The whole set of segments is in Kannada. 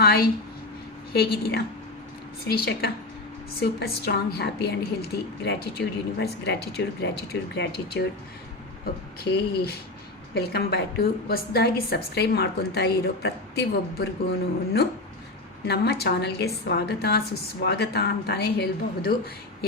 ಹಾಯ್, ಹೇಗಿದ್ದೀರಾ? ಶ್ರೀಶಕ super strong, happy and healthy. Gratitude universe, gratitude gratitude gratitude. Okay, welcome back to ಹೊಸದಾಗಿ ಸಬ್ಸ್ಕ್ರೈಬ್ ಮಾಡ್ಕೊತಾ ಇರೋ ಪ್ರತಿಯೊಬ್ಬರಿಗೂ ನಮ್ಮ ಚಾನಲ್ಗೆ ಸ್ವಾಗತ ಸುಸ್ವಾಗತ ಅಂತಲೇ ಹೇಳಬಹುದು.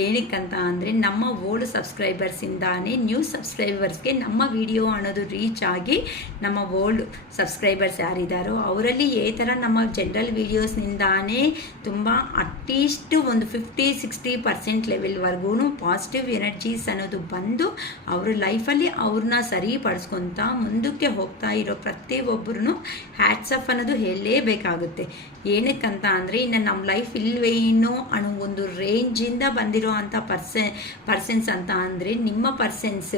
ಏನಕ್ಕಂತ ಅಂದರೆ ನಮ್ಮ ಓಲ್ಡ್ ಸಬ್ಸ್ಕ್ರೈಬರ್ಸಿಂದಾನೇ ನ್ಯೂ ಸಬ್ಸ್ಕ್ರೈಬರ್ಸ್ಗೆ ನಮ್ಮ ವಿಡಿಯೋ ಅನ್ನೋದು ರೀಚ್ ಆಗಿ ನಮ್ಮ ಓಲ್ಡ್ ಸಬ್ಸ್ಕ್ರೈಬರ್ಸ್ ಯಾರಿದ್ದಾರೋ ಅವರಲ್ಲಿ ಈ ಥರ ನಮ್ಮ ಜನರಲ್ ವೀಡಿಯೋಸ್ನಿಂದಾನೇ ತುಂಬ ಅಟ್ಲೀಸ್ಟ್ ಒಂದು 50-60% ಲೆವೆಲ್ವರೆಗೂ ಪಾಸಿಟಿವ್ ಎನರ್ಜೀಸ್ ಅನ್ನೋದು ಬಂದು ಅವರು ಲೈಫಲ್ಲಿ ಅವ್ರನ್ನ ಸರಿಪಡಿಸ್ಕೊತ ಮುಂದಕ್ಕೆ ಹೋಗ್ತಾ ಇರೋ ಪ್ರತಿಯೊಬ್ಬರೂ ಹ್ಯಾಟ್ಸ್ ಆಫ್ ಅನ್ನೋದು ಹೇಳಲೇಬೇಕಾಗುತ್ತೆ. ಏನಕ್ಕಂತ ಅಂದರೆ ಇನ್ನು ನಮ್ಮ ಲೈಫ್ ಇಲ್ವೇ ಇನ್ನೋ ಅನ್ನೋ ಒಂದು ರೇಂಜಿಂದ ಬಂದಿರೋ ಅಂಥ ಪರ್ಸನ್ಸ್ ಅಂತ ಅಂದರೆ ನಿಮ್ಮ ಪರ್ಸನ್ಸ್.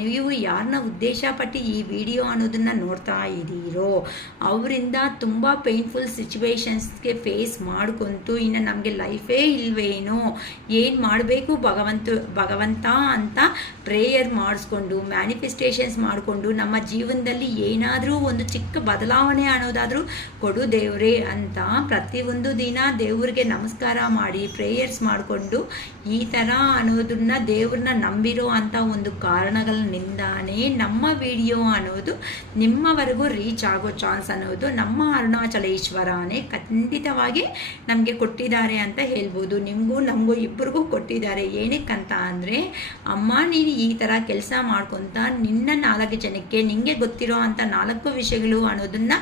ನೀವು ಯಾರನ್ನ ಉದ್ದೇಶಪಟ್ಟು ಈ ವಿಡಿಯೋ ಅನ್ನೋದನ್ನು ನೋಡ್ತಾ ಇದ್ದೀರೋ ಅವರಿಂದ ತುಂಬ ಪೇನ್ಫುಲ್ ಸಿಚುವೇಶನ್ಸ್ಗೆ ಫೇಸ್ ಮಾಡ್ಕೊಂತು ಇನ್ನು ನಮಗೆ ಲೈಫೇ ಇಲ್ವೇನೋ, ಏನು ಮಾಡಬೇಕು ಭಗವಂತ ಅಂತ ಪ್ರೇಯರ್ ಮಾಡಿಸ್ಕೊಂಡು ಮ್ಯಾನಿಫೆಸ್ಟೇಷನ್ಸ್ ಮಾಡಿಕೊಂಡು ನಮ್ಮ ಜೀವನದಲ್ಲಿ ಏನಾದರೂ ಒಂದು ಚಿಕ್ಕ ಬದಲಾವಣೆ ಅನ್ನೋದಾದರೂ ಕೊಡು ದೇವರೇ ಅಂತ ಪ್ರತಿಯೊಂದು ದಿನ ದೇವ್ರಿಗೆ ನಮಸ್ಕಾರ ಮಾಡಿ ಪ್ರೇಯರ್ಸ್ ಮಾಡಿಕೊಂಡು ಈ ಥರ ಅನ್ನೋದನ್ನ ದೇವ್ರನ್ನ ನಂಬಿರೋ ಅಂಥ ಒಂದು ಕಾರಣಗಳಿಂದಾನೇ ನಮ್ಮ ವಿಡಿಯೋ ಅನ್ನೋದು ನಿಮ್ಮವರೆಗೂ ರೀಚ್ ಆಗೋ ಚಾನ್ಸ್ ಅನ್ನೋದು ನಮ್ಮ ಅರುಣಾಚಲೇಶ್ವರನೇ ಖಂಡಿತವಾಗಿ ನಮಗೆ ಕೊಟ್ಟಿದ್ದಾರೆ ಅಂತ ಹೇಳ್ಬೋದು. ನಿಮಗೂ ನಮಗೂ ಇಬ್ಬರಿಗೂ ಕೊಟ್ಟಿದ್ದಾರೆ. ಏನಕ್ಕಂತ ಅಂದರೆ ಅಮ್ಮ ನೀನು ಈ ಥರ ಕೆಲಸ ಮಾಡ್ಕೊತ ನಿನ್ನ 4 ಜನಕ್ಕೆ ನಿಮಗೆ ಗೊತ್ತಿರೋ ಅಂಥ 4 ವಿಷಯಗಳು ಅನ್ನೋದನ್ನು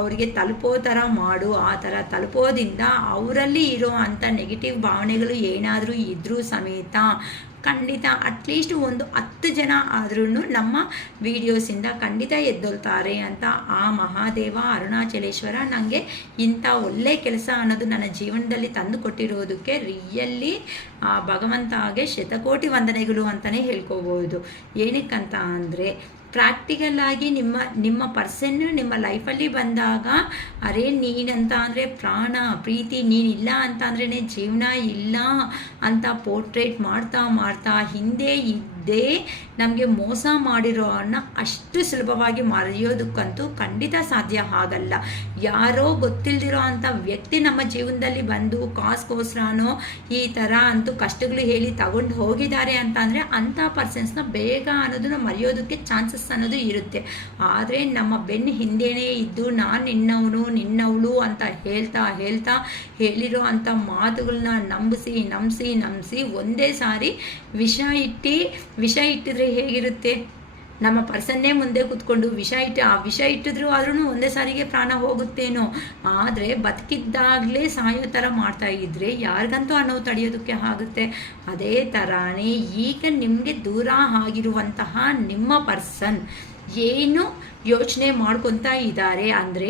ಅವರಿಗೆ ತಲುಪೋ ಥರ ಮಾಡು. ಆ ಥರ ತಲುಪೋದ್ರಿಂದ ಅವರಲ್ಲಿ ಇರೋ ಅಂಥ ನೆಗೆಟಿವ್ ಭಾವನೆಗಳು ಏನಾದರೂ ಇದ್ರೂ ಸಮೇತ ಖಂಡಿತ ಅಟ್ಲೀಸ್ಟ್ ಒಂದು 10 ಜನ ಆದ್ರೂ ನಮ್ಮ ವಿಡಿಯೋಸಿಂದ ಖಂಡಿತ ಎದ್ದೊಳ್ತಾರೆ ಅಂತ ಆ ಮಹಾದೇವ ಅರುಣಾಚಲೇಶ್ವರ ನನಗೆ ಇಂಥ ಒಳ್ಳೆ ಕೆಲಸ ಅನ್ನೋದು ನನ್ನ ಜೀವನದಲ್ಲಿ ತಂದು ಕೊಟ್ಟಿರೋದಕ್ಕೆ ರಿಯಲಿ ಭಗವಂತಗೆ ಶತಕೋಟಿ ವಂದನೆಗಳು ಅಂತಲೇ ಹೇಳ್ಕೋಬೋದು. ಏನಕ್ಕಂತ ಅಂದರೆ ಪ್ರಾಕ್ಟಿಕಲ್ ಆಗಿ ನಿಮ್ಮ ಪರ್ಸನ್ ನಿಮ್ಮ ಲೈಫಲ್ಲಿ ಬಂದಾಗ ಅರೆ ನೀನಂತ ಅಂದರೆ ಪ್ರಾಣ ಪ್ರೀತಿ, ನೀನಿಲ್ಲ ಅಂತ ಅಂದ್ರೇ ಜೀವನ ಇಲ್ಲ ಅಂತ ಪೋರ್ಟ್ರೇಟ್ ಮಾಡ್ತಾ ಹಿಂದೆ ಇದ್ದೇ ನಮಗೆ ಮೋಸ ಮಾಡಿರೋ ಅಷ್ಟು ಸುಲಭವಾಗಿ ಮರೆಯೋದಕ್ಕಂತೂ ಖಂಡಿತ ಸಾಧ್ಯ ಆಗಲ್ಲ. ಯಾರೋ ಗೊತ್ತಿಲ್ದಿರೋ ಅಂಥ ವ್ಯಕ್ತಿ ನಮ್ಮ ಜೀವನದಲ್ಲಿ ಬಂದು ಕಾಸ್ಗೋಸ್ಕರನೋ ಈ ಥರ ಅಂತೂ ಕಷ್ಟಗಳು ಹೇಳಿ ತಗೊಂಡು ಹೋಗಿದ್ದಾರೆ ಅಂತ ಅಂದರೆ ಅಂಥ ಪರ್ಸನ್ಸ್ನ ಬೇಗ ಅನ್ನೋದನ್ನ ಮರೆಯೋದಕ್ಕೆ ಚಾನ್ಸಸ್ ಅನ್ನೋದು ಇರುತ್ತೆ. ಆದರೆ ನಮ್ಮ ಬೆನ್ನ ಹಿಂದೆನೇ ಇದ್ದು ನಾನು ನಿನ್ನವಳು ಅಂತ ಹೇಳ್ತಾ ಹೇಳಿರೋ ಅಂಥ ಮಾತುಗಳನ್ನ ನಂಬಿಸಿ ಒಂದೇ ಸಾರಿ ವಿಷ ಇಟ್ಟಿದ್ರೆ ಹೇಗಿರುತ್ತೆ? ನಮ್ಮ ಪರ್ಸನ್ನೇ ಮುಂದೆ ಕೂತ್ಕೊಂಡು ವಿಷ ಇಟ್ಟಿದ್ರು ಆದ್ರೂ ಒಂದೇ ಸಾರಿಗೆ ಪ್ರಾಣ ಹೋಗುತ್ತೇನೋ. ಆದರೆ ಬದುಕಿದ್ದಾಗಲೇ ಸಾಯೋ ಥರ ಮಾಡ್ತಾ ಇದ್ರೆ ಯಾರಿಗಂತೂ ಅನ್ನೋ ತಡೆಯೋದಕ್ಕೆ ಆಗುತ್ತೆ. ಅದೇ ಥರನೇ ಈಗ ನಿಮಗೆ ದೂರ ಆಗಿರುವಂತಹ ನಿಮ್ಮ ಪರ್ಸನ್ ಏನು ಯೋಚನೆ ಮಾಡ್ಕೊತಾ ಇದ್ದಾರೆ ಅಂದರೆ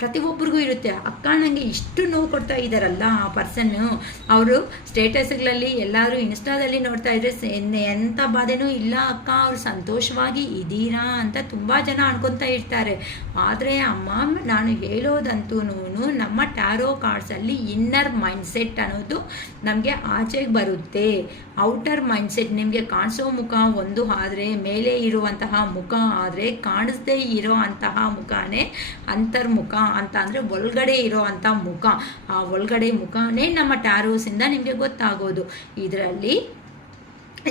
ಪ್ರತಿಯೊಬ್ಬರಿಗೂ ಇರುತ್ತೆ, ಅಕ್ಕ ನನಗೆ ಇಷ್ಟು ನೋವು ಕೊಡ್ತಾ ಇದ್ದಾರಲ್ಲ ಆ ಪರ್ಸನ್ನು. ಅವರು ಸ್ಟೇಟಸ್ಗಳಲ್ಲಿ ಎಲ್ಲರೂ ಇನ್ಸ್ಟಾದಲ್ಲಿ ನೋಡ್ತಾ ಇದ್ರೆ ಎಂಥ ಬಾಧೆನೂ ಇಲ್ಲ ಅಕ್ಕ, ಅವ್ರು ಸಂತೋಷವಾಗಿ ಇದ್ದೀರಾ ಅಂತ ತುಂಬ ಜನ ಅನ್ಕೊತಾ ಇರ್ತಾರೆ. ಆದರೆ ಅಮ್ಮ ನಾನು ಹೇಳೋದಂತೂ ನಮ್ಮ ಟ್ಯಾರೋ ಕಾರ್ಡ್ಸಲ್ಲಿ ಇನ್ನರ್ ಮೈಂಡ್ಸೆಟ್ ಅನ್ನೋದು ನಮಗೆ ಆಚೆಗೆ ಬರುತ್ತೆ. ಔಟರ್ ಮೈಂಡ್ಸೆಟ್ ನಿಮಗೆ ಕಾಣಿಸೋ ಮುಖ ಒಂದು ಆದರೆ ಮೇಲೆ ಇರುವಂತಹ ಮುಖ ಆದರೆ ಕಾಣಿಸ್ದೇ ಇರೋ ಅಂತಹ ಮುಖನೇ ಅಂತರ್ಮುಖ ಅಂತ ಅಂದರೆ ಒಳಗಡೆ ಇರೋ ಅಂಥ ಮುಖ. ಆ ಒಳಗಡೆ ಮುಖನೇ ನಮ್ಮ ಟ್ಯಾರೋಸಿಂದ ನಿಮಗೆ ಗೊತ್ತಾಗೋದು. ಇದರಲ್ಲಿ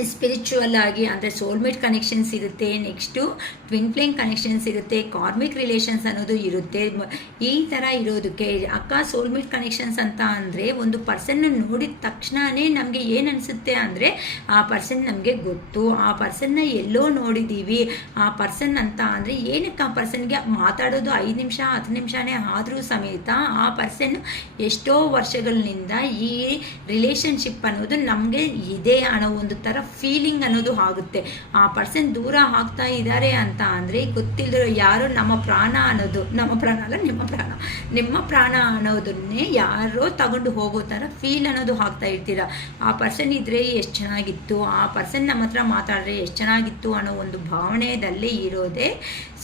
ಸ್ಪಿರಿಚುವಲ್ ಆಗಿ ಅಂದರೆ ಸೋಲ್ಮೇಟ್ ಕನೆಕ್ಷನ್ಸ್ ಇರುತ್ತೆ, ನೆಕ್ಸ್ಟು ಟ್ವಿನ್ ಫ್ಲೇಮ್ ಕನೆಕ್ಷನ್ಸ್ ಇರುತ್ತೆ, ಕಾರ್ಮಿಕ್ ರಿಲೇಷನ್ಸ್ ಅನ್ನೋದು ಇರುತ್ತೆ. ಈ ಥರ ಇರೋದಕ್ಕೆ ಅಕ್ಕ ಸೋಲ್ಮೇಟ್ ಕನೆಕ್ಷನ್ಸ್ ಅಂತ ಅಂದರೆ ಒಂದು ಪರ್ಸನ್ನ ನೋಡಿದ ತಕ್ಷಣವೇ ನಮಗೆ ಏನು ಅನಿಸುತ್ತೆ ಅಂದರೆ ಆ ಪರ್ಸನ್ ನಮಗೆ ಗೊತ್ತು, ಆ ಪರ್ಸನ್ನ ಎಲ್ಲೋ ನೋಡಿದ್ದೀವಿ, ಆ ಪರ್ಸನ್ ಅಂತ ಅಂದರೆ ಏನಕ್ಕೆ ಆ ಪರ್ಸನ್ಗೆ ಮಾತಾಡೋದು 5 ನಿಮಿಷ 10 ನಿಮಿಷನೇ ಆದರೂ ಸಮೇತ ಆ ಪರ್ಸನ್ ಎಷ್ಟೋ ವರ್ಷಗಳಿಂದ ಈ ರಿಲೇಷನ್ಶಿಪ್ ಅನ್ನೋದು ನಮಗೆ ಇದೆ ಅನ್ನೋ ಒಂದು ಥರ ಫೀಲಿಂಗ್ ಅನ್ನೋದು ಆಗುತ್ತೆ. ಆ ಪರ್ಸನ್ ದೂರ ಆಗ್ತಾ ಇದ್ದಾರೆ ಅಂತ ಅಂದರೆ ಗೊತ್ತಿಲ್ಲದಿರೋ ಯಾರೋ ನಮ್ಮ ಪ್ರಾಣ ಅನ್ನೋದು, ನಮ್ಮ ಪ್ರಾಣ ಅಲ್ಲ ನಿಮ್ಮ ಪ್ರಾಣ ಅನ್ನೋದನ್ನೇ ಯಾರೋ ತಗೊಂಡು ಹೋಗೋ ಥರ ಫೀಲ್ ಅನ್ನೋದು ಆಗ್ತಾ ಇರ್ತೀರ. ಆ ಪರ್ಸನ್ ಇದ್ರೆ ಎಷ್ಟು ಚೆನ್ನಾಗಿತ್ತು, ಆ ಪರ್ಸನ್ ನಮ್ಮ ಹತ್ರ ಮಾತಾಡಿದ್ರೆ ಎಷ್ಟು ಚೆನ್ನಾಗಿತ್ತು ಅನ್ನೋ ಒಂದು ಭಾವನೆಯಲ್ಲಿ ಇರೋದೇ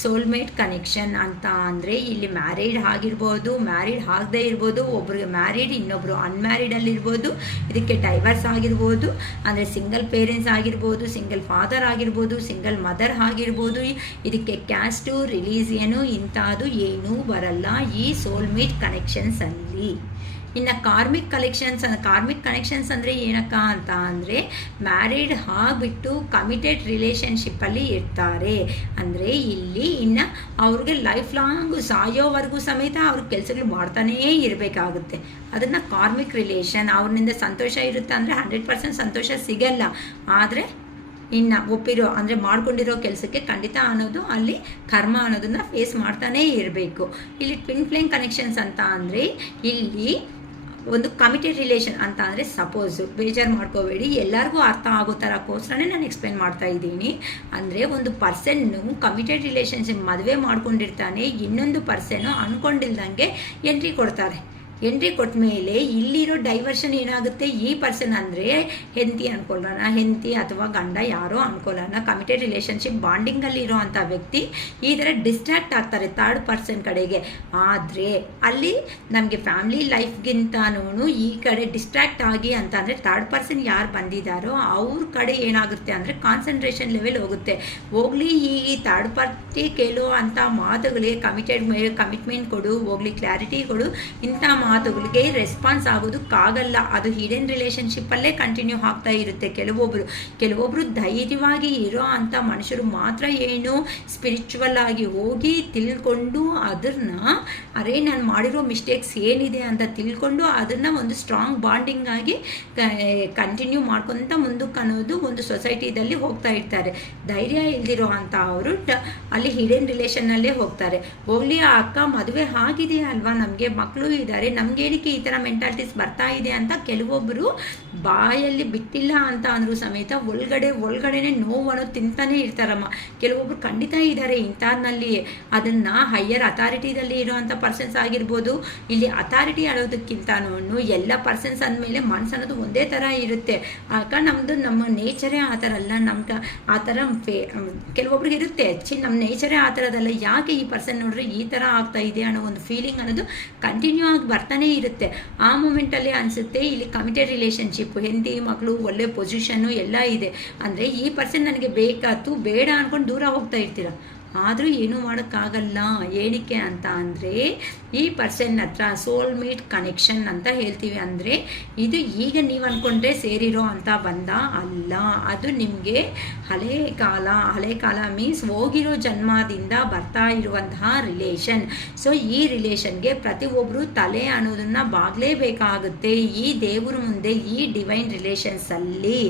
ಸೋಲ್ಮೇಟ್ ಕನೆಕ್ಷನ್ ಅಂತ. ಅಂದರೆ ಇಲ್ಲಿ ಮ್ಯಾರಿಡ್ ಆಗಿರ್ಬೋದು, ಮ್ಯಾರಿಡ್ ಆಗದೆ ಇರ್ಬೋದು, ಒಬ್ರಿಗೆ ಮ್ಯಾರಿಡ್ ಇನ್ನೊಬ್ರು ಅನ್ಮ್ಯಾರಿಡಲ್ಲಿರ್ಬೋದು, ಇದಕ್ಕೆ ಡೈವರ್ಸ್ ಆಗಿರ್ಬೋದು, ಅಂದರೆ ಸಿಂಗಲ್ ಪೇರ್ ಪೇರೆಂಟ್ಸ್ ಆಗಿರ್ಬೋದು, ಸಿಂಗಲ್ ಫಾದರ್ ಆಗಿರ್ಬೋದು, ಸಿಂಗಲ್ ಮದರ್ ಆಗಿರ್ಬೋದು. ಇದಕ್ಕೆ ಕ್ಯಾಸ್ಟು, ರಿಲೀಜಿಯನು ಇಂಥದ್ದು ಏನೂ ಬರಲ್ಲ ಈ ಸೋಲ್ಮೇಟ್ ಕನೆಕ್ಷನ್ಸಲ್ಲಿ. ಇನ್ನು ಕಾರ್ಮಿಕ್ ಕನೆಕ್ಷನ್ಸ್ ಅಂದರೆ ಏನಕ್ಕ ಅಂತ ಅಂದರೆ ಮ್ಯಾರಿಡ್ ಆಗಿಬಿಟ್ಟು ಕಮಿಟೆಡ್ ರಿಲೇಷನ್ಶಿಪ್ಪಲ್ಲಿ ಇರ್ತಾರೆ. ಅಂದರೆ ಇಲ್ಲಿ ಇನ್ನು ಅವ್ರಿಗೆ ಲೈಫ್ ಲಾಂಗ್ ಸಾಯೋವರೆಗೂ ಸಮೇತ ಅವ್ರ ಕೆಲಸಗಳು ಮಾಡ್ತಾನೇ ಇರಬೇಕಾಗುತ್ತೆ. ಅದನ್ನು ಕಾರ್ಮಿಕ್ ರಿಲೇಷನ್. ಅವ್ರನಿಂದ ಸಂತೋಷ ಇರುತ್ತೆ ಅಂದರೆ 100% ಸಂತೋಷ ಸಿಗಲ್ಲ. ಆದರೆ ಇನ್ನು ಒಪ್ಪಿರೋ ಅಂದರೆ ಮಾಡ್ಕೊಂಡಿರೋ ಕೆಲಸಕ್ಕೆ ಖಂಡಿತ ಅನ್ನೋದು ಅಲ್ಲಿ ಕರ್ಮ ಅನ್ನೋದನ್ನು ಫೇಸ್ ಮಾಡ್ತಾನೇ ಇರಬೇಕು. ಇಲ್ಲಿ ಟ್ವಿನ್ ಫ್ಲೇಮ್ ಕನೆಕ್ಷನ್ಸ್ ಅಂತ ಅಂದರೆ ಇಲ್ಲಿ ಒಂದು ಕಮಿಟೆಡ್ ರಿಲೇಷನ್ ಅಂತ ಅಂದರೆ ಸಪೋಸು, ಬೇಜಾರು ಮಾಡ್ಕೋಬೇಡಿ, ಎಲ್ಲರಿಗೂ ಅರ್ಥ ಆಗೋ ಥರಕ್ಕೋಸ್ಕರನೇ ನಾನು ಎಕ್ಸ್ಪ್ಲೇನ್ ಮಾಡ್ತಾ ಇದ್ದೀನಿ. ಅಂದರೆ ಒಂದು ಪರ್ಸನ್ನು ಕಮಿಟೆಡ್ ರಿಲೇಷನ್ಶಿಪ್ ಮದುವೆ ಮಾಡ್ಕೊಂಡಿರ್ತಾನೆ, ಇನ್ನೊಂದು ಪರ್ಸನ್ನು ಅಂದ್ಕೊಂಡಿಲ್ದಂಗೆ ಎಂಟ್ರಿ ಕೊಡ್ತಾರೆ. ಎಂಟ್ರಿ ಕೊಟ್ಟ ಮೇಲೆ ಇಲ್ಲಿರೋ ಡೈವರ್ಷನ್ ಏನಾಗುತ್ತೆ, ಈ ಪರ್ಸನ್ ಅಂದರೆ ಹೆಂಡತಿ ಅಥವಾ ಗಂಡ ಯಾರೋ ಅನ್ಕೊಳ್ಳೋಣ, ಕಮಿಟೆಡ್ ರಿಲೇಷನ್ಶಿಪ್ ಬಾಂಡಿಂಗಲ್ಲಿ ಇರೋ ಅಂಥ ವ್ಯಕ್ತಿ ಈ ಥರ ಡಿಸ್ಟ್ರಾಕ್ಟ್ ಆಗ್ತಾರೆ ಥರ್ಡ್ ಪರ್ಸನ್ ಕಡೆಗೆ. ಆದರೆ ಅಲ್ಲಿ ನಮಗೆ ಫ್ಯಾಮಿಲಿ ಲೈಫ್ಗಿಂತನೂ ಈ ಕಡೆ ಡಿಸ್ಟ್ರಾಕ್ಟ್ ಆಗಿ ಅಂತ ಅಂದರೆ ಥರ್ಡ್ ಪರ್ಸನ್ ಯಾರು ಬಂದಿದ್ದಾರೋ ಅವ್ರ ಕಡೆ ಏನಾಗುತ್ತೆ ಅಂದರೆ ಕಾನ್ಸಂಟ್ರೇಷನ್ ಲೆವೆಲ್ ಹೋಗಲಿ. ಈ ಥರ್ಡ್ ಪಾರ್ಟಿ ಕೇಳೋ ಅಂಥ ಮಾತುಗಳಿಗೆ ಕಮಿಟ್ಮೆಂಟ್ ಕೊಡು, ಹೋಗ್ಲಿ ಕ್ಲಾರಿಟಿ ಕೊಡು, ಇಂಥ ಮಾತುಗಳಿಗೆ ರೆಸ್ಪಾನ್ಸ್ ಆಗೋದಕ್ಕಾಗಲ್ಲ. ಅದು ಹಿಡನ್ ರಿಲೇಷನ್ಶಿಪ್ಪಲ್ಲೇ ಕಂಟಿನ್ಯೂ ಆಗ್ತಾ ಇರುತ್ತೆ. ಕೆಲವೊಬ್ರು ಧೈರ್ಯವಾಗಿ ಇರೋ ಅಂಥ ಮನುಷ್ಯರು ಮಾತ್ರ ಏನು ಸ್ಪಿರಿಚುವಲ್ ಆಗಿ ಹೋಗಿ ತಿಳ್ಕೊಂಡು ಅದನ್ನ ನಾನು ಮಾಡಿರೋ ಮಿಸ್ಟೇಕ್ಸ್ ಏನಿದೆ ಅಂತ ತಿಳ್ಕೊಂಡು ಅದನ್ನು ಒಂದು ಸ್ಟ್ರಾಂಗ್ ಬಾಂಡಿಂಗ್ ಆಗಿ ಕಂಟಿನ್ಯೂ ಮಾಡ್ಕೊತ ಮುಂದಕ್ಕೆ ಅನ್ನೋದು ಒಂದು ಸೊಸೈಟಿದಲ್ಲಿ ಹೋಗ್ತಾ ಇರ್ತಾರೆ. ಧೈರ್ಯ ಇಲ್ದಿರೋ ಅಂತ ಅವರು ಅಲ್ಲಿ ಹಿಡನ್ ರಿಲೇಷನ್ನಲ್ಲೇ ಹೋಗ್ತಾರೆ. ಹೋಗ್ಲಿ, ಆ ಅಕ್ಕ ಮದುವೆ ಆಗಿದೆ ಅಲ್ವಾ, ನಮಗೆ ಮಕ್ಕಳು ಇದ್ದಾರೆ, ನಮ್ಗೇನಕ್ಕೆ ಈ ಥರ ಮೆಂಟಾಲಿಟೀಸ್ ಬರ್ತಾ ಇದೆ ಅಂತ ಕೆಲವೊಬ್ಬರು ಬಾಯಲ್ಲಿ ಬಿಟ್ಟಿಲ್ಲ ಅಂತ ಅಂದರೂ ಸಮೇತ ಒಳಗಡೆನೆ ನೋವು ಅನ್ನೋದು ತಿಂತಾನೆ ಇರ್ತಾರಮ್ಮ. ಕೆಲವೊಬ್ರು ಖಂಡಿತ ಇದ್ದಾರೆ ಇಂಥದ್ನಲ್ಲಿ. ಅದನ್ನು ಹೈಯರ್ ಅಥಾರಿಟಿದಲ್ಲಿ ಇರೋವಂಥ ಪರ್ಸನ್ಸ್ ಆಗಿರ್ಬೋದು. ಇಲ್ಲಿ ಅಥಾರಿಟಿ ಆಡೋದಕ್ಕಿಂತನೂ ಎಲ್ಲ ಪರ್ಸನ್ಸ್ ಅಂದಮೇಲೆ ಮನಸ್ಸು ಅನ್ನೋದು ಒಂದೇ ಥರ ಇರುತ್ತೆ. ಆಗ ನಮ್ಮ ನೇಚರೇ ಆ ಥರ ಅಲ್ಲ. ನಮ್ಗೆ ಆ ಥರ ಕೆಲವೊಬ್ರಿಗೆ ಇರುತ್ತೆ, ನಮ್ಮ ನೇಚರೇ ಆ ಥರದಲ್ಲ, ಯಾಕೆ ಈ ಪರ್ಸನ್ ನೋಡ್ರೆ ಈ ಥರ ಆಗ್ತಾ ಇದೆ ಅನ್ನೋ ಒಂದು ಫೀಲಿಂಗ್ ಅನ್ನೋದು ಕಂಟಿನ್ಯೂ ಆಗಿ ಬರ್ತಾನೆ ಇರುತ್ತೆ. ಆ ಮೂಮೆಂಟಲ್ಲಿ ಅನಿಸುತ್ತೆ ಇಲ್ಲಿ ಕಮಿಟೆಡ್ ರಿಲೇಷನ್ಶಿಪ್, ಹೆಂಡತಿ ಮಕ್ಕಳು ಒಳ್ಳೆ ಪೊಸಿಷನ್ನು ಎಲ್ಲ ಇದೆ ಅಂದರೆ ಈ ಪರ್ಸನ್ ನನಗೆ ಬೇಕಾಯ್ತು ಬೇಡ ಅಂದ್ಕೊಂಡು ದೂರ ಹೋಗ್ತಾ ಇರ್ತೀರ. ಆದರೂ ಏನೂ ಮಾಡೋಕ್ಕಾಗಲ್ಲ. ಏನಕ್ಕೆ ಅಂತ ಅಂದರೆ ಈ ಪರ್ಸನ್ ಹತ್ರ ಸೋಲ್ಮೇಟ್ ಕನೆಕ್ಷನ್ ಅಂತ ಹೇಳ್ತೀವಿ. ಅಂದರೆ ಇದು ಈಗ ನೀವು ಅಂದ್ಕೊಂಡ್ರೆ ಸೇರಿರೋ ಅಂತ ಬಂದ ಅಲ್ಲ, ಅದು ನಿಮಗೆ ಹಳೆ ಕಾಲ ಮೀನ್ಸ್ ಹೋಗಿರೋ ಜನ್ಮದಿಂದ ಬರ್ತಾ ಇರುವಂತಹ ರಿಲೇಷನ್. ಸೊ ಈ ರಿಲೇಷನ್ಗೆ ಪ್ರತಿಯೊಬ್ಬರು ತಲೆ ಅನ್ನೋದನ್ನು ಬಾಗಲೇಬೇಕಾಗುತ್ತೆ. ಈ ದೇವ್ರ ಮುಂದೆ ಈ ಡಿವೈನ್ ರಿಲೇಷನ್ಸಲ್ಲಿ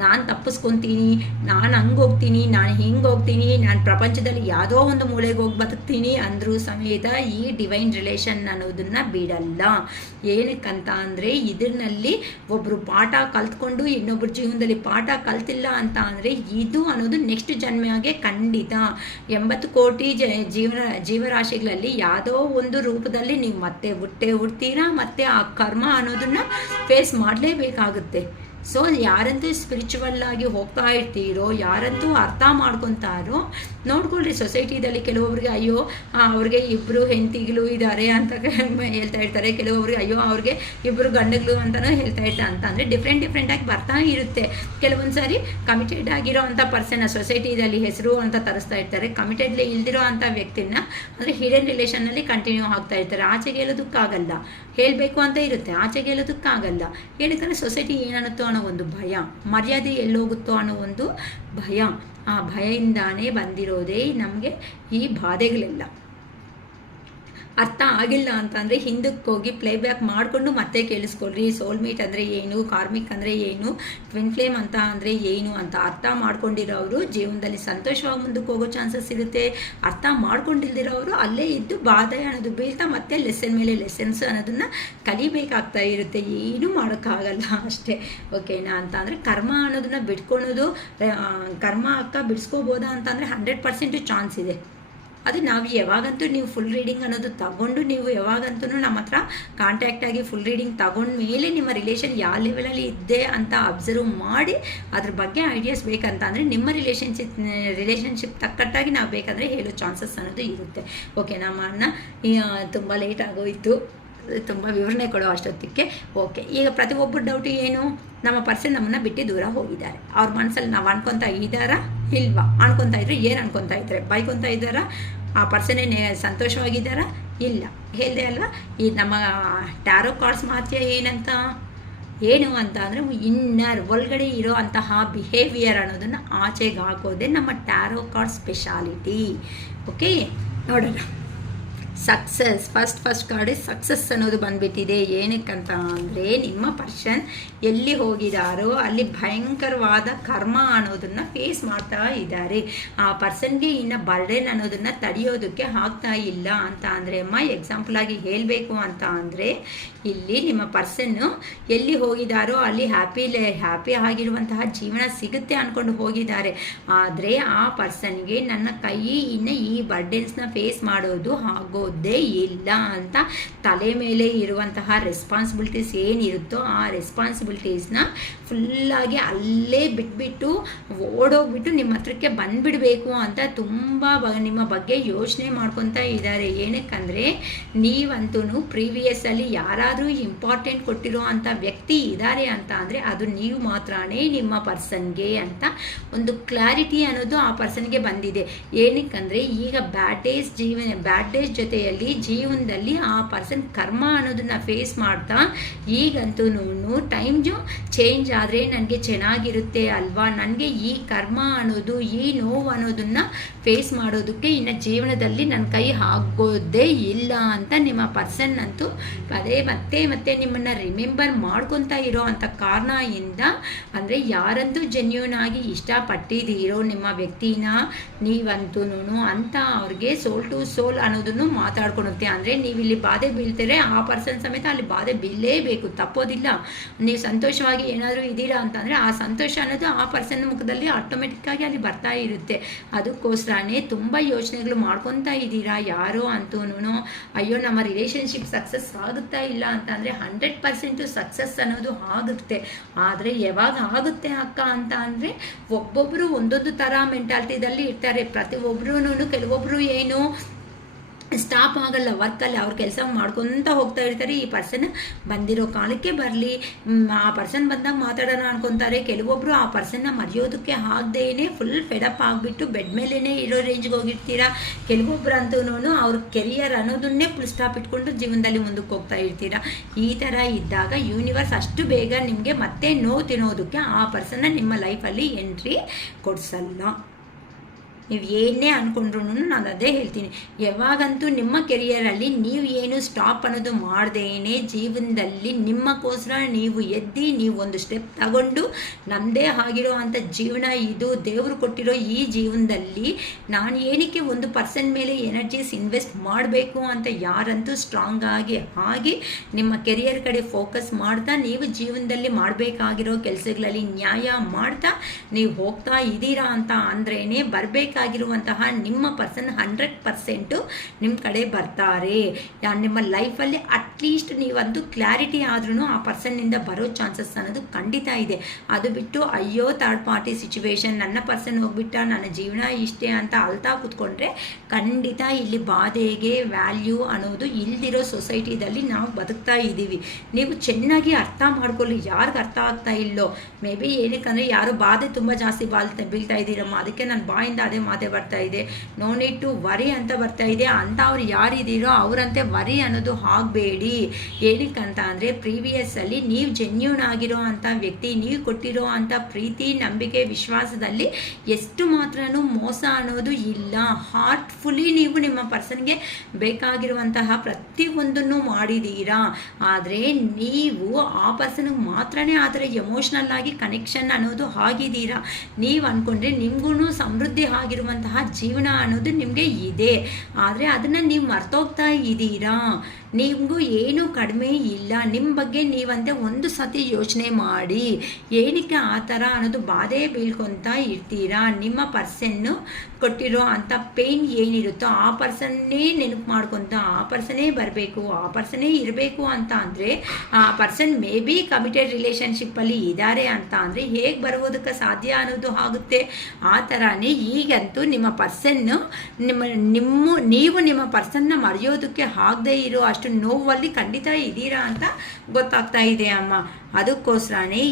ನಾನು ತಪ್ಪಿಸ್ಕೊತೀನಿ, ನಾನು ಹಂಗೆ ಹೋಗ್ತೀನಿ, ನಾನು ಹಿಂಗೆ ಹೋಗ್ತೀನಿ, ನಾನು ಪ್ರಪಂಚದಲ್ಲಿ ಯಾವುದೋ ಒಂದು ಮೂಲೆಗೆ ಹೋಗಿ ಬದುಕ್ತೀನಿ ಅಂದರೂ ಸಮೇತ ಈ ಡಿವೈನ್ ರಿಲೇಷನ್ ಅನ್ನೋದನ್ನು ಬಿಡಲ್ಲ. ಏನಕ್ಕಂತ ಅಂದರೆ ಇದರಲ್ಲಿ ಒಬ್ಬರು ಪಾಠ ಕಲ್ತ್ಕೊಂಡು ಇನ್ನೊಬ್ಬರ ಜೀವನದಲ್ಲಿ ಪಾಠ ಕಲ್ತಿಲ್ಲ ಅಂತ ಅಂದರೆ ಇದು ಅನ್ನೋದು ನೆಕ್ಸ್ಟ್ ಜನ್ಮೆಗೆ ಖಂಡಿತ 80 ಕೋಟಿ ಜೀವರಾಶಿಗಳಲ್ಲಿ ಯಾವುದೋ ಒಂದು ರೂಪದಲ್ಲಿ ನೀವು ಮತ್ತೆ ಹುಡ್ತೀರಾ, ಮತ್ತೆ ಆ ಕರ್ಮ ಅನ್ನೋದನ್ನು ಫೇಸ್ ಮಾಡಲೇಬೇಕಾಗುತ್ತೆ. ಸೊ ಯಾರಂತೂ ಸ್ಪಿರಿಚುವಲ್ ಆಗಿ ಹೋಗ್ತಾ ಇರ್ತೀರೋ, ಯಾರಂತೂ ಅರ್ಥ ಮಾಡ್ಕೊತಾರೋ ನೋಡ್ಕೊಳ್ರಿ. ಸೊಸೈಟಿದಲ್ಲಿ ಕೆಲವೊಬ್ರಿಗೆ ಅಯ್ಯೋ ಅವ್ರಿಗೆ ಇಬ್ಬರು ಹೆಂಡತಿಗಳು ಇದ್ದಾರೆ ಅಂತ ಹೇಳ್ತಾ ಇರ್ತಾರೆ, ಕೆಲವೊಬ್ರಿಗೆ ಅಯ್ಯೋ ಅವ್ರಿಗೆ ಇಬ್ಬರು ಗಂಡಗಳು ಅಂತಲೂ ಹೇಳ್ತಾ ಇರ್ತಾರೆ. ಅಂತ ಅಂದರೆ ಡಿಫ್ರೆಂಟಾಗಿ ಬರ್ತಾ ಇರುತ್ತೆ. ಕೆಲವೊಂದು ಸಾರಿ ಕಮಿಟೆಡ್ ಆಗಿರೋ ಅಂಥ ಪರ್ಸನ್ನ ಸೊಸೈಟಿದಲ್ಲಿ ಹೆಸರು ಅಂತ ತರಿಸ್ತಾ ಇರ್ತಾರೆ. ಕಮಿಟೆಡ್ಲಿ ಇಲ್ದಿರೋ ಅಂಥ ವ್ಯಕ್ತಿನ ಅಂದರೆ ಹಿಡನ್ ರಿಲೇಷನ್ನಲ್ಲಿ ಕಂಟಿನ್ಯೂ ಆಗ್ತಾ ಇರ್ತಾರೆ. ಆಚೆಗೆ ಹೇಳೋದಕ್ಕಾಗಲ್ಲ, ಹೇಳಬೇಕು ಅಂತ ಇರುತ್ತೆ, ಆಚೆಗೆ ಹೇಳೋದಕ್ಕಾಗಲ್ಲ. ಏನಕ್ಕಂದರೆ ಸೊಸೈಟಿ ಏನನ್ನುತ್ತೋ ಅನ್ನೋ ಒಂದು ಭಯ, ಮರ್ಯಾದೆ ಎಲ್ಲೋಗುತ್ತೋ ಅನ್ನೋ ಒಂದು ಭಯ. ಆ ಭಯದಿಂದಾನೇ ಬಂದಿರೋದೇ ನಮಗೆ ಈ ಬಾಧೆಗಳೆಲ್ಲ. ಅರ್ಥ ಆಗಿಲ್ಲ ಅಂತಂದರೆ ಹಿಂದಕ್ಕೆ ಹೋಗಿ ಪ್ಲೇಬ್ಯಾಕ್ ಮಾಡಿಕೊಂಡು ಮತ್ತೆ ಕೇಳಿಸ್ಕೊಳ್ರಿ. ಸೋಲ್ಮೇಟ್ ಅಂದರೆ ಏನು, ಕಾರ್ಮಿಕ್ ಅಂದರೆ ಏನು, ಟ್ವಿನ್ ಫ್ಲೇಮ್ ಅಂತ ಅಂದರೆ ಏನು ಅಂತ ಅರ್ಥ ಮಾಡ್ಕೊಂಡಿರೋರು ಜೀವನದಲ್ಲಿ ಸಂತೋಷವಾಗಿ ಮುಂದಕ್ಕೆ ಹೋಗೋ ಚಾನ್ಸಸ್ ಇರುತ್ತೆ. ಅರ್ಥ ಮಾಡ್ಕೊಂಡಿಲ್ದಿರೋರು ಅಲ್ಲೇ ಇದ್ದು ಬಾಧೆ ಅನ್ನೋದು ಬೀಳ್ತಾ ಮತ್ತೆ ಲೆಸನ್ ಮೇಲೆ ಲೆಸನ್ಸ್ ಅನ್ನೋದನ್ನು ಕಲಿಬೇಕಾಗ್ತಾ ಇರುತ್ತೆ. ಏನೂ ಮಾಡೋಕ್ಕಾಗಲ್ಲ ಅಷ್ಟೇ. ಓಕೆನಾ ಅಂತ ಅಂದರೆ ಕರ್ಮ ಅನ್ನೋದನ್ನು ಬಿಟ್ಕೊಳೋದು, ಕರ್ಮ ಬಿಡಿಸ್ಕೋಬೋದಾ ಅಂತಂದರೆ 100% ಚಾನ್ಸ್ ಇದೆ. ಅದು ನಾವು ಯಾವಾಗಂತೂ ನೀವು ಫುಲ್ ರೀಡಿಂಗ್ ಅನ್ನೋದು ತಗೊಂಡು ನೀವು ಯಾವಾಗಂತೂ ನಮ್ಮ ಹತ್ರ ಕಾಂಟ್ಯಾಕ್ಟ್ ಆಗಿ ಫುಲ್ ರೀಡಿಂಗ್ ತಗೊಂಡ ಮೇಲೆ ನಿಮ್ಮ ರಿಲೇಷನ್ ಯಾವ ಲೆವೆಲಲ್ಲಿ ಇದೆ ಅಂತ ಅಬ್ಸರ್ವ್ ಮಾಡಿ ಅದ್ರ ಬಗ್ಗೆ ಐಡಿಯಾಸ್ ಬೇಕಂತ ಅಂದರೆ ನಿಮ್ಮ ರಿಲೇಷನ್ಶಿಪ್ ತಕ್ಕಟ್ಟಾಗಿ ನಾವು ಬೇಕಾದರೆ ಹೇಳೋ ಚಾನ್ಸಸ್ ಅನ್ನೋದು ಇರುತ್ತೆ. ಓಕೆ, ನಮ್ಮ ಅಣ್ಣ ತುಂಬ ಲೇಟ್ ಆಗೋಯಿತು. ತುಂಬ ವಿವರಣೆ ಕೊಡೋ ಅಷ್ಟೊತ್ತಿಗೆ ಓಕೆ. ಈಗ ಪ್ರತಿಯೊಬ್ಬರ ಡೌಟು ಏನು, ನಮ್ಮ ಪರ್ಸನ್ ನಮ್ಮನ್ನು ಬಿಟ್ಟು ದೂರ ಹೋಗಿದ್ದಾರೆ. ಅವ್ರ ಮನಸ್ಸಲ್ಲಿ ನಾವು ಅನ್ಕೊತಾ ಇದ್ದಾರಾ ಇಲ್ವಾ? ಅನ್ಕೊತಾ ಇದ್ರೆ ಏನು ಅನ್ಕೊತಾ ಇದ್ದಾರೆ? ಬೈಕೊತಾ ಇದ್ದಾರಾ? ಆ ಪರ್ಸನ್ನೇ ಸಂತೋಷವಾಗಿದ್ದಾರಾ? ಇಲ್ಲ. ಹೇಳಿದೆ ಅಲ್ವಾ, ಈ ನಮ್ಮ ಟ್ಯಾರೋ ಕಾರ್ಡ್ಸ್ ಮಾತ್ರ ಏನು ಅಂತ ಅಂದರೆ ಇನ್ನರ್ ಒಳಗಡೆ ಇರೋ ಅಂತಹ ಬಿಹೇವಿಯರ್ ಅನ್ನೋದನ್ನು ಆಚೆಗೆ ಹಾಕೋದೇ ನಮ್ಮ ಟ್ಯಾರೋ ಕಾರ್ಡ್ ಸ್ಪೆಷಾಲಿಟಿ. ಓಕೆ, ನೋಡೋಣ. ಸಕ್ಸಸ್, ಫಸ್ಟ್ ಕಾರ್ಡ್ ಸಕ್ಸಸ್ ಅನ್ನೋದು ಬಂದ್ಬಿಟ್ಟಿದೆ. ಏನಕ್ಕಂತ ಅಂದರೆ ನಿಮ್ಮ ಪರ್ಸನ್ ಎಲ್ಲಿ ಹೋಗಿದಾರೋ ಅಲ್ಲಿ ಭಯಂಕರವಾದ ಕರ್ಮ ಅನ್ನೋದನ್ನು ಫೇಸ್ ಮಾಡ್ತಾ ಇದ್ದಾರೆ. ಆ ಪರ್ಸನ್ಗೆ ಇನ್ನು ಬರ್ಡನ್ ಅನ್ನೋದನ್ನು ತಡೆಯೋದಕ್ಕೆ ಆಗ್ತಾ ಇಲ್ಲ ಅಂತ ಅಂದರೆ ಎಕ್ಸಾಂಪಲ್ ಆಗಿ ಹೇಳಬೇಕು ಅಂತ ಅಂದರೆ ಇಲ್ಲಿ ನಿಮ್ಮ ಪರ್ಸನ್ನು ಎಲ್ಲಿ ಹೋಗಿದಾರೋ ಅಲ್ಲಿ ಹ್ಯಾಪಿ ಆಗಿರುವಂತಹ ಜೀವನ ಸಿಗುತ್ತೆ ಅಂದ್ಕೊಂಡು ಹೋಗಿದ್ದಾರೆ. ಆದರೆ ಆ ಪರ್ಸನ್ಗೆ ನನ್ನ ಕೈ ಇನ್ನು ಈ ಬರ್ಡನ್ಸ್ನ ಫೇಸ್ ಮಾಡೋದು ಆಗೋದೇ ಇಲ್ಲ ಅಂತ ತಲೆ ಮೇಲೆ ಇರುವಂತಹ ರೆಸ್ಪಾನ್ಸಿಬಿಲಿಟೀಸ್ ಏನಿರುತ್ತೋ ಆ ರೆಸ್ಪಾನ್ಸಿಬಿಲಿಟೀಸ್ನ ಫುಲ್ಲಾಗಿ ಅಲ್ಲೇ ಬಿಟ್ಬಿಟ್ಟು ಓಡೋಗ್ಬಿಟ್ಟು ನಿಮ್ಮ ಹತ್ರಕ್ಕೆ ಬಂದುಬಿಡಬೇಕು ಅಂತ ತುಂಬ ನಿಮ್ಮ ಬಗ್ಗೆ ಯೋಚನೆ ಮಾಡ್ಕೊತಾ ಇದ್ದಾರೆ. ಏನಕ್ಕಂದರೆ ನೀವಂತೂ ಪ್ರೀವಿಯಸ್ಸಲ್ಲಿ ಯಾರಾದರೂ ಇಂಪಾರ್ಟೆಂಟ್ ಕೊಟ್ಟಿರೋ ಅಂಥ ವ್ಯಕ್ತಿ ಇದ್ದಾರೆ ಅಂತ ಅಂದರೆ ಅದು ನೀವು ಮಾತ್ರನೇ ನಿಮ್ಮ ಪರ್ಸನ್ಗೆ ಅಂತ ಒಂದು ಕ್ಲಾರಿಟಿ ಅನ್ನೋದು ಆ ಪರ್ಸನ್ಗೆ ಬಂದಿದೆ. ಏನಕ್ಕಂದರೆ ಈಗ ಬ್ಯಾಡ್ ಡೇಸ್ ಜೊತೆಯಲ್ಲಿ ಜೀವನದಲ್ಲಿ ಆ ಪರ್ಸನ್ ಕರ್ಮ ಅನ್ನೋದನ್ನ ಫೇಸ್ ಮಾಡ್ತಾ ಈಗಂತೂ ಟೈಮ್ ಚೇಂಜ್ ಆದರೆ ನನಗೆ ಚೆನ್ನಾಗಿರುತ್ತೆ ಅಲ್ವಾ, ನನಗೆ ಈ ಕರ್ಮ ಅನ್ನೋದು ಈ ನೋವು ಅನ್ನೋದನ್ನ ಫೇಸ್ ಮಾಡೋದಕ್ಕೆ ಇನ್ನು ಜೀವನದಲ್ಲಿ ನನ್ನ ಕೈ ಆಗೋದೇ ಇಲ್ಲ ಅಂತ ನಿಮ್ಮ ಪರ್ಸನ್ ಅಂತೂ ಅದೇ ಮತ್ತೆ ನಿಮ್ಮನ್ನು ರಿಮೆಂಬರ್ ಮಾಡ್ಕೊತಾ ಇರೋ ಅಂಥ ಕಾರಣದಿಂದ ಅಂದರೆ ಯಾರಂತೂ ಜೆನ್ಯೂನ್ ಆಗಿ ಇಷ್ಟಪಟ್ಟಿದ್ದೀರೋ ನಿಮ್ಮ ವ್ಯಕ್ತಿನ ನೀವಂತೂ ಅಂತ ಅವ್ರಿಗೆ ಸೋಲ್ ಟು ಸೋಲ್ ಅನ್ನೋದನ್ನು ಮಾತಾಡ್ಕೊಳುತ್ತೆ. ಅಂದರೆ ನೀವು ಇಲ್ಲಿ ಬಾಧೆ ಬೀಳ್ತಾರೆ, ಆ ಪರ್ಸನ್ ಸಮೇತ ಅಲ್ಲಿ ಬಾಧೆ ಬೀಳಲೇಬೇಕು, ತಪ್ಪೋದಿಲ್ಲ. ನೀವು ಸಂತೋಷವಾಗಿ ಏನಾದರೂ ಇದ್ದೀರಾ ಅಂತಂದರೆ ಆ ಸಂತೋಷ ಅನ್ನೋದು ಆ ಪರ್ಸನ್ ಮುಖದಲ್ಲಿ ಆಟೋಮೆಟಿಕ್ಕಾಗಿ ಅಲ್ಲಿ ಬರ್ತಾ ಇರುತ್ತೆ. ಅದಕ್ಕೋಸ್ಕರನೇ ತುಂಬ ಯೋಚನೆಗಳು ಮಾಡ್ಕೊತಾ ಇದ್ದೀರಾ ಯಾರೋ ಅಂತೂ ಅಯ್ಯೋ ನಮ್ಮ ರಿಲೇಷನ್ಶಿಪ್ ಸಕ್ಸಸ್ ಆಗುತ್ತಾ ಇಲ್ಲ ಅಂತಂದರೆ 100% ಸಕ್ಸಸ್ ಅನ್ನೋದು ಆಗುತ್ತೆ. ಆದರೆ ಯಾವಾಗ ಆಗುತ್ತೆ ಅಕ್ಕ ಅಂತ ಅಂದರೆ ಒಬ್ಬೊಬ್ಬರು ಒಂದೊಂದು ಥರ ಮೆಂಟಾಲಿಟಿದಲ್ಲಿ ಇರ್ತಾರೆ. ಪ್ರತಿಯೊಬ್ಬರೂ ಕೆಲವೊಬ್ಬರು ಏನು ಸ್ಟಾಪ್ ಆಗಲ್ಲ ವರ್ಕಲ್ಲಿ, ಅವ್ರ ಕೆಲಸ ಮಾಡ್ಕೊತ ಹೋಗ್ತಾ ಇರ್ತಾರೆ. ಈ ಪರ್ಸನ್ ಬಂದಿರೋ ಕಾಲಕ್ಕೆ ಬರಲಿ, ಆ ಪರ್ಸನ್ ಬಂದಾಗ ಮಾತಾಡೋಣ ಅನ್ಕೊತಾರೆ. ಕೆಲವೊಬ್ಬರು ಆ ಪರ್ಸನ್ನ ಮರೆಯೋದಕ್ಕೆ ಆಗದೇನೆ ಫುಲ್ ಫೆಡಪ್ ಆಗಿಬಿಟ್ಟು ಬೆಡ್ ಮೇಲೇ ಇರೋ ರೇಂಜ್ಗೆ ಹೋಗಿರ್ತೀರಾ. ಕೆಲವೊಬ್ರು ಅಂತೂ ಅವ್ರ ಕೆರಿಯರ್ ಅನ್ನೋದನ್ನೇ ಫುಲ್ ಸ್ಟಾಪ್ ಇಟ್ಕೊಂಡು ಜೀವನದಲ್ಲಿ ಮುಂದಕ್ಕೆ ಹೋಗ್ತಾ ಇರ್ತೀರಾ. ಈ ಥರ ಇದ್ದಾಗ ಯೂನಿವರ್ಸ್ ಅಷ್ಟು ಬೇಗ ನಿಮಗೆ ಮತ್ತೆ ನೋವು ತಿನ್ನೋದಕ್ಕೆ ಆ ಪರ್ಸನ್ನ ನಿಮ್ಮ ಲೈಫಲ್ಲಿ ಎಂಟ್ರಿ ಕೊಡಿಸಲ್ಲ. ನೀವು ಏನೇ ಅಂದ್ಕೊಂಡ್ರು ನಾನು ಅದೇ ಹೇಳ್ತೀನಿ, ಯಾವಾಗಂತೂ ನಿಮ್ಮ ಕೆರಿಯರಲ್ಲಿ ನೀವು ಏನು ಸ್ಟಾಪ್ ಅನ್ನೋದು ಮಾಡ್ದೇನೆ ಜೀವನದಲ್ಲಿ ನಿಮ್ಮಕ್ಕೋಸ್ಕರ ನೀವು ನೀವು ಒಂದು ಸ್ಟೆಪ್ ತಗೊಂಡು ನಮ್ಮದೇ ಆಗಿರೋ ಅಂಥ ಜೀವನ ಇದು, ದೇವರು ಕೊಟ್ಟಿರೋ ಈ ಜೀವನದಲ್ಲಿ ನಾನು ಏನಕ್ಕೆ ಒಂದು ಪರ್ಸನ್ ಮೇಲೆ ಎನರ್ಜೀಸ್ ಇನ್ವೆಸ್ಟ್ ಮಾಡಬೇಕು ಅಂತ ಯಾರಂತೂ ಸ್ಟ್ರಾಂಗ್ ಆಗಿ ನಿಮ್ಮ ಕೆರಿಯರ್ ಕಡೆ ಫೋಕಸ್ ಮಾಡ್ತಾ ನೀವು ಜೀವನದಲ್ಲಿ ಮಾಡಬೇಕಾಗಿರೋ ಕೆಲಸಗಳಲ್ಲಿ ನ್ಯಾಯ ಮಾಡ್ತಾ ನೀವು ಹೋಗ್ತಾ ಇದ್ದೀರಾ ಅಂತ ಅಂದ್ರೇ ಆಗಿರುವಂತಹ ನಿಮ್ಮ ಪರ್ಸನ್ 100% ನಿಮ್ಮ ಕಡೆ ಬರ್ತಾರೆ. ನಿಮ್ಮ ಲೈಫಲ್ಲಿ ಅಟ್ಲೀಸ್ಟ್ ನೀವಂತೂ ಕ್ಲಾರಿಟಿ ಆದ್ರೂ ಆ ಪರ್ಸನ್ನಿಂದ ಬರೋ ಚಾನ್ಸಸ್ ಅನ್ನೋದು ಖಂಡಿತ ಇದೆ. ಅದು ಬಿಟ್ಟು ಅಯ್ಯೋ ಥರ್ಡ್ ಪಾರ್ಟಿ ಸಿಚುವೇಶನ್, ನನ್ನ ಪರ್ಸನ್ ಹೋಗ್ಬಿಟ್ಟ, ನನ್ನ ಜೀವನ ಇಷ್ಟೇ ಅಂತ ಅಳ್ತಾ ಕೂತ್ಕೊಂಡ್ರೆ ಖಂಡಿತ ಇಲ್ಲಿ ಬಾಧೆಗೆ ವ್ಯಾಲ್ಯೂ ಅನ್ನೋದು ಇಲ್ದಿರೋ ಸೊಸೈಟಿದಲ್ಲಿ ನಾವು ಬದುಕ್ತಾ ಇದ್ದೀವಿ. ನೀವು ಚೆನ್ನಾಗಿ ಅರ್ಥ ಮಾಡ್ಕೊಳ್ಳಿ. ಯಾರಿಗೆ ಅರ್ಥ ಆಗ್ತಾ ಇಲ್ಲೋ ಮೇ ಬಿ ಏನಕ್ಕಂದರೆ ಯಾರು ಬಾಧೆ ತುಂಬ ಜಾಸ್ತಿ ಬೀಳ್ತಾ ಇದ್ದೀರಮ್ಮ, ಅದಕ್ಕೆ ನನ್ನ ಬಾಯಿಂದ ಅದೇ ಮಾತೆ ಬರ್ತಾ ಇದೆ, ನೋ ನೀಡ್ ಟು ವರಿ ಅಂತ ಬರ್ತಾ ಇದೆ ಅಂತ. ಅವ್ರು ಯಾರಿದ್ದೀರೋ ಅವರಂತೆ ವರಿ ಅನ್ನೋದು ಆಗಬೇಡಿ. ಏನಕ್ಕಂತ ಅಂದರೆ ಪ್ರೀವಿಯಸ್ಸಲ್ಲಿ ನೀವು ಜೆನ್ಯೂನ್ ಆಗಿರೋ ಅಂಥ ವ್ಯಕ್ತಿ, ನೀವು ಕೊಟ್ಟಿರೋ ಅಂಥ ಪ್ರೀತಿ ನಂಬಿಕೆ ವಿಶ್ವಾಸದಲ್ಲಿ ಎಷ್ಟು ಮಾತ್ರನೂ ಮೋಸ ಅನ್ನೋದು ಇಲ್ಲ. ಹಾರ್ಟ್ಫುಲಿ ನೀವು ನಿಮ್ಮ ಪರ್ಸನ್ಗೆ ಬೇಕಾಗಿರುವಂತಹ ಪ್ರತಿಯೊಂದನ್ನು ಮಾಡಿದ್ದೀರಾ. ಆದರೆ ನೀವು ಆ ಪರ್ಸನ್ಗೆ ಮಾತ್ರನೇ ಆ ಥರ ಎಮೋಷ್ನಲ್ ಆಗಿ ಕನೆಕ್ಷನ್ ಅನ್ನೋದು ಆಗಿದ್ದೀರಾ. ನೀವು ಅಂದ್ಕೊಂಡ್ರೆ ನಿಮಗೂ ಸಮೃದ್ಧಿ ಆಗಿರುವಂತಹ ಜೀವನ ಅನ್ನೋದು ನಿಮಗೆ ಇದೆ. ಆದರೆ ಅದನ್ನು ನೀವು ಮರ್ತೋಗ್ತಾ ಇದ್ದೀರಾ. ನಿಮಗೂ ಏನೂ ಕಡಿಮೆ ಇಲ್ಲ. ನಿಮ್ಮ ಬಗ್ಗೆ ನೀವಂತೆ ಒಂದು ಸತಿ ಯೋಚನೆ ಮಾಡಿ. ಏನಕ್ಕೆ ಆ ಥರ ಅನ್ನೋದು ಬಾಧೆ ಬೀಳ್ಕೊತಾ ಇರ್ತೀರಾ? ನಿಮ್ಮ ಪರ್ಸನ್ನು ಕೊಟ್ಟಿರೋ ಅಂಥ ಪೇನ್ ಏನಿರುತ್ತೋ ಆ ಪರ್ಸನ್ನೇ ನೆನಪು ಮಾಡ್ಕೊತಾ ಆ ಪರ್ಸನ್ನೇ ಬರಬೇಕು, ಆ ಪರ್ಸನ್ನೇ ಇರಬೇಕು ಅಂತ ಅಂದರೆ ಆ ಪರ್ಸನ್ ಮೇ ಬಿ ಕಮಿಟೆಡ್ ರಿಲೇಷನ್ಶಿಪ್ಪಲ್ಲಿ ಇದ್ದಾರೆ ಅಂತ ಅಂದರೆ ಹೇಗೆ ಬರೋದಕ್ಕೆ ಸಾಧ್ಯ ಅನ್ನೋದು ಆಗುತ್ತೆ. ಆ ಥರನೇ ಈಗ ಈಗಂತೂ ನಿಮ್ಮ ಪರ್ಸನ್ನು ನೀವು ನಿಮ್ಮ ಪರ್ಸನ್ನ ಮರೆಯೋದಕ್ಕೆ ಆಗದೆ ಇರೋ ಅಷ್ಟು ನೋವಲ್ಲಿ ಖಂಡಿತ ಇದ್ದೀರಾ ಅಂತ ಗೊತ್ತಾಗ್ತಾ ಇದೆ ಅಮ್ಮ. ಅದಕ್ಕೋಸ್ಕರನೇ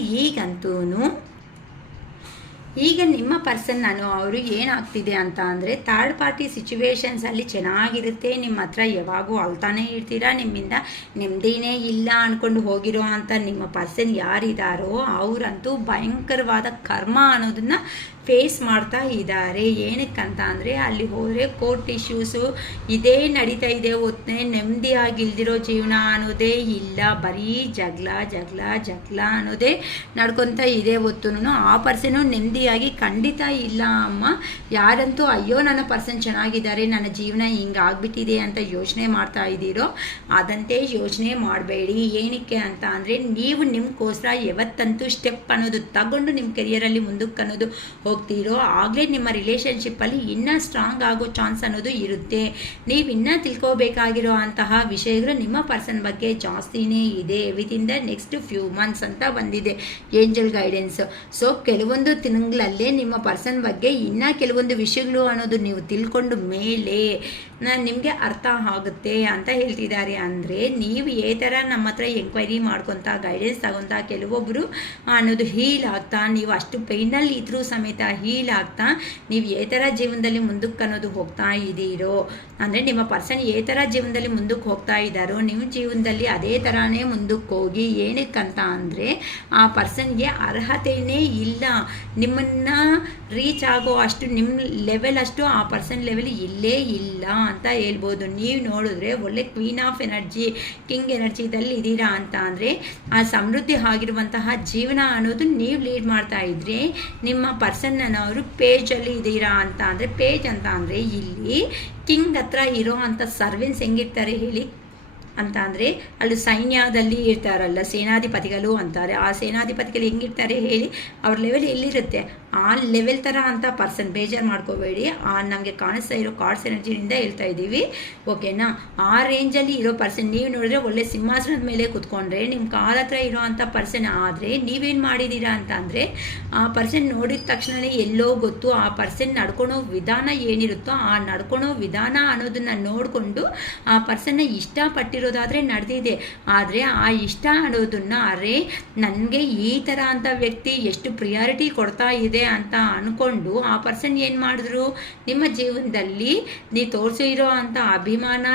ಈಗ ನಿಮ್ಮ ಪರ್ಸನ್ ಅವರು ಏನಾಗ್ತಿದೆ ಅಂತ ಅಂದರೆ ಥರ್ಡ್ ಪಾರ್ಟಿ ಸಿಚುವೇಶನ್ಸಲ್ಲಿ ಚೆನ್ನಾಗಿರುತ್ತೆ, ನಿಮ್ಮ ಹತ್ರ ಯಾವಾಗೂ ಅಳ್ತಾನೆ ಇರ್ತೀರಾ, ನಿಮ್ಮಿಂದ ನೆಮ್ಮದಿನೇ ಇಲ್ಲ ಅಂದ್ಕೊಂಡು ಹೋಗಿರೋ ಅಂಥ ನಿಮ್ಮ ಪರ್ಸನ್ ಯಾರಿದ್ದಾರೋ ಅವರಂತೂ ಭಯಂಕರವಾದ ಕರ್ಮ ಅನ್ನೋದನ್ನು ಫೇಸ್ ಮಾಡ್ತಾ ಇದ್ದಾರೆ. ಏನಕ್ಕಂತ ಅಂದರೆ ಅಲ್ಲಿ ಹೋದರೆ ಕೋರ್ಟ್ ಇಶ್ಯೂಸು ಇದೇ ನಡೀತಾ ಇದೆ, ಹೊತ್ತೇ ನೆಮ್ಮದಿಯಾಗಿಲ್ದಿರೋ ಜೀವನ ಅನ್ನೋದೇ ಇಲ್ಲ, ಬರೀ ಜಗಳ ಅನ್ನೋದೇ ನಡ್ಕೊತಾ ಇದೆ. ಹೊತ್ತು ಆ ಪರ್ಸನು ನೆಮ್ಮದಿಯಾಗಿ ಖಂಡಿತ ಇಲ್ಲ ಅಮ್ಮ. ಯಾರಂತೂ ಅಯ್ಯೋ ನನ್ನ ಪರ್ಸನ್ ಚೆನ್ನಾಗಿದ್ದಾರೆ, ನನ್ನ ಜೀವನ ಹಿಂಗಾಗ್ಬಿಟ್ಟಿದೆ ಅಂತ ಯೋಚನೆ ಮಾಡ್ತಾ ಇದ್ದೀರೋ ಅದಂತೆ ಯೋಚನೆ ಮಾಡಬೇಡಿ. ಏನಕ್ಕೆ ಅಂತ ಅಂದರೆ ನೀವು ನಿಮ್ಗೋಸ್ಕರ ಯಾವತ್ತಂತೂ ಸ್ಟೆಪ್ ಅನ್ನೋದು ತಗೊಂಡು ನಿಮ್ಮ ಕೆರಿಯರಲ್ಲಿ ಮುಂದಕ್ಕೆ ಅನ್ನೋದು ಹೋಗ್ತೀರೋ ಆಗಲೇ ನಿಮ್ಮ ರಿಲೇಷನ್ಶಿಪ್ಪಲ್ಲಿ ಇನ್ನೂ ಸ್ಟ್ರಾಂಗ್ ಆಗೋ ಚಾನ್ಸ್ ಅನ್ನೋದು ಇರುತ್ತೆ. ನೀವು ಇನ್ನೂ ತಿಳ್ಕೋಬೇಕಾಗಿರೋ ಅಂತಹ ವಿಷಯಗಳು ನಿಮ್ಮ ಪರ್ಸನ್ ಬಗ್ಗೆ ಜಾಸ್ತಿನೇ ಇದೆ. Within the next few months ಅಂತ ಬಂದಿದೆ ಏಂಜಲ್ ಗೈಡೆನ್ಸ್. ಸೊ ಕೆಲವೊಂದು ತಿಂಗಳಲ್ಲೇ ನಿಮ್ಮ ಪರ್ಸನ್ ಬಗ್ಗೆ ಇನ್ನೂ ಕೆಲವೊಂದು ವಿಷಯಗಳು ಅನ್ನೋದು ನೀವು ತಿಳ್ಕೊಂಡು ಮೇಲೆ ನಿಮಗೆ ಅರ್ಥ ಆಗುತ್ತೆ ಅಂತ ಹೇಳ್ತಿದ್ದಾರೆ. ಅಂದರೆ ನೀವು ಈ ಥರ ನಮ್ಮ ಹತ್ರ ಎಂಕ್ವೈರಿ ಮಾಡ್ಕೊತಾ ಗೈಡೆನ್ಸ್ ತಗೊತಾ ಕೆಲವೊಬ್ಬರು ಅನ್ನೋದು ಹೀಲ್ ಆಗ್ತಾ, ನೀವು ಅಷ್ಟು ಪೈನಲ್ಲಿ ಇದ್ರೂ ಸಮೇತ ಹೀಲ್ ಆಗ್ತಾ ನೀವು ಈ ಥರ ಜೀವನದಲ್ಲಿ ಮುಂದಕ್ಕೆ ಅನ್ನೋದು ಹೋಗ್ತಾ ಇದ್ದೀರೋ, ಅಂದರೆ ನಿಮ್ಮ ಪರ್ಸನ್ ಈ ಥರ ಜೀವನದಲ್ಲಿ ಮುಂದಕ್ಕೆ ಹೋಗ್ತಾ ಇದ್ದಾರೋ ನಿಮ್ಮ ಜೀವನದಲ್ಲಿ ಅದೇ ಥರನೇ ಮುಂದಕ್ಕೆ ಹೋಗಿ. ಏನಕ್ಕಂತ ಅಂದರೆ ಆ ಪರ್ಸನ್ಗೆ ಅರ್ಹತೆಯೇ ಇಲ್ಲ, ನಿಮ್ಮನ್ನು ರೀಚ್ ಆಗೋ ಅಷ್ಟು ನಿಮ್ಮ ಲೆವೆಲ್ ಅಷ್ಟು ಆ ಪರ್ಸನ್ ಲೆವೆಲ್ ಇಲ್ಲೇ ಇಲ್ಲ ಅಂತ ಹೇಳ್ಬೋದು. ನೀವು ನೋಡಿದ್ರೆ ಒಳ್ಳೆ ಕ್ವೀನ್ ಆಫ್ ಎನರ್ಜಿ, ಕಿಂಗ್ ಎನರ್ಜಿದಲ್ಲಿ ಇದ್ದೀರಾ ಅಂತ ಅಂದರೆ ಆ ಸಮೃದ್ಧಿ ಆಗಿರುವಂತಹ ಜೀವನ ಅನ್ನೋದು ನೀವು ಲೀಡ್ ಮಾಡ್ತಾ ಇದ್ರೆ ನಿಮ್ಮ ಪರ್ಸನ್ ಅವರು ಪೇಜಲ್ಲಿ ಇದ್ದೀರಾ ಅಂತ ಅಂದರೆ, ಪೇಜ್ ಅಂತ ಅಂದರೆ ಇಲ್ಲಿ ಕಿಂಗ್ ಹತ್ರ ಇರೋ ಅಂಥ ಸರ್ವೆನ್ಸ್ ಹೆಂಗಿರ್ತಾರೆ ಹೇಳಿ ಅಂತ ಅಂದರೆ ಅಲ್ಲಿ ಸೈನ್ಯದಲ್ಲಿ ಇರ್ತಾರಲ್ಲ ಸೇನಾಧಿಪತಿಗಳು ಅಂತಾರೆ. ಆ ಸೇನಾಧಿಪತಿಗಳು ಹೆಂಗಿರ್ತಾರೆ ಹೇಳಿ, ಅವ್ರ ಲೆವೆಲ್ ಎಲ್ಲಿರುತ್ತೆ ಆ ಲೆವೆಲ್ ಥರ ಅಂತ ಪರ್ಸನ್, ಬೇಜಾರು ಮಾಡ್ಕೋಬೇಡಿ. ನಮಗೆ ಕಾಣಿಸ್ತಾ ಇರೋ ಕಾರ್ಡ್ಸ್ ಎನರ್ಜಿನಿಂದ ಹೇಳ್ತಾ ಇದ್ದೀವಿ, ಓಕೆನಾ. ಆ ರೇಂಜಲ್ಲಿ ಇರೋ ಪರ್ಸನ್ ನೀವು ನೋಡಿದ್ರೆ ಒಳ್ಳೆ ಸಿಂಹಾಸನದ ಮೇಲೆ ಕೂತ್ಕೊಂಡ್ರೆ ನಿಮ್ಮ ಕಾಲ ಹತ್ರ ಇರೋ ಅಂಥ ಪರ್ಸನ್ ಆದರೆ ನೀವೇನು ಮಾಡಿದ್ದೀರಾ ಅಂತ ಅಂದರೆ ಆ ಪರ್ಸನ್ ನೋಡಿದ ತಕ್ಷಣವೇ ಎಲ್ಲೋ ಗೊತ್ತು ಆ ಪರ್ಸನ್ ನಡ್ಕೊಳೋ ವಿಧಾನ ಏನಿರುತ್ತೋ ಆ ನಡ್ಕೊಳೋ ವಿಧಾನ ಅನ್ನೋದನ್ನು ನೋಡಿಕೊಂಡು ಆ ಪರ್ಸನ್ನ ಇಷ್ಟಪಟ್ಟಿರೋದಾದರೆ ನಡೆದಿದೆ. ಆದರೆ ಆ ಇಷ್ಟ ಅನ್ನೋದನ್ನು ಅರೆ ನನಗೆ ಈ ಥರ ಅಂಥ ವ್ಯಕ್ತಿ ಎಷ್ಟು ಪ್ರಿಯಾರಿಟಿ ಕೊಡ್ತಾ ಇದೆ ಅಂತ ಅಂದ್ಕೊಂಡು ಆ ಪರ್ಸನ್ ಏನು ಮಾಡಿದ್ರು, ನಿಮ್ಮ ಜೀವನದಲ್ಲಿ ನೀವು ತೋರಿಸಿರೋ ಅಂಥ ಅಭಿಮಾನ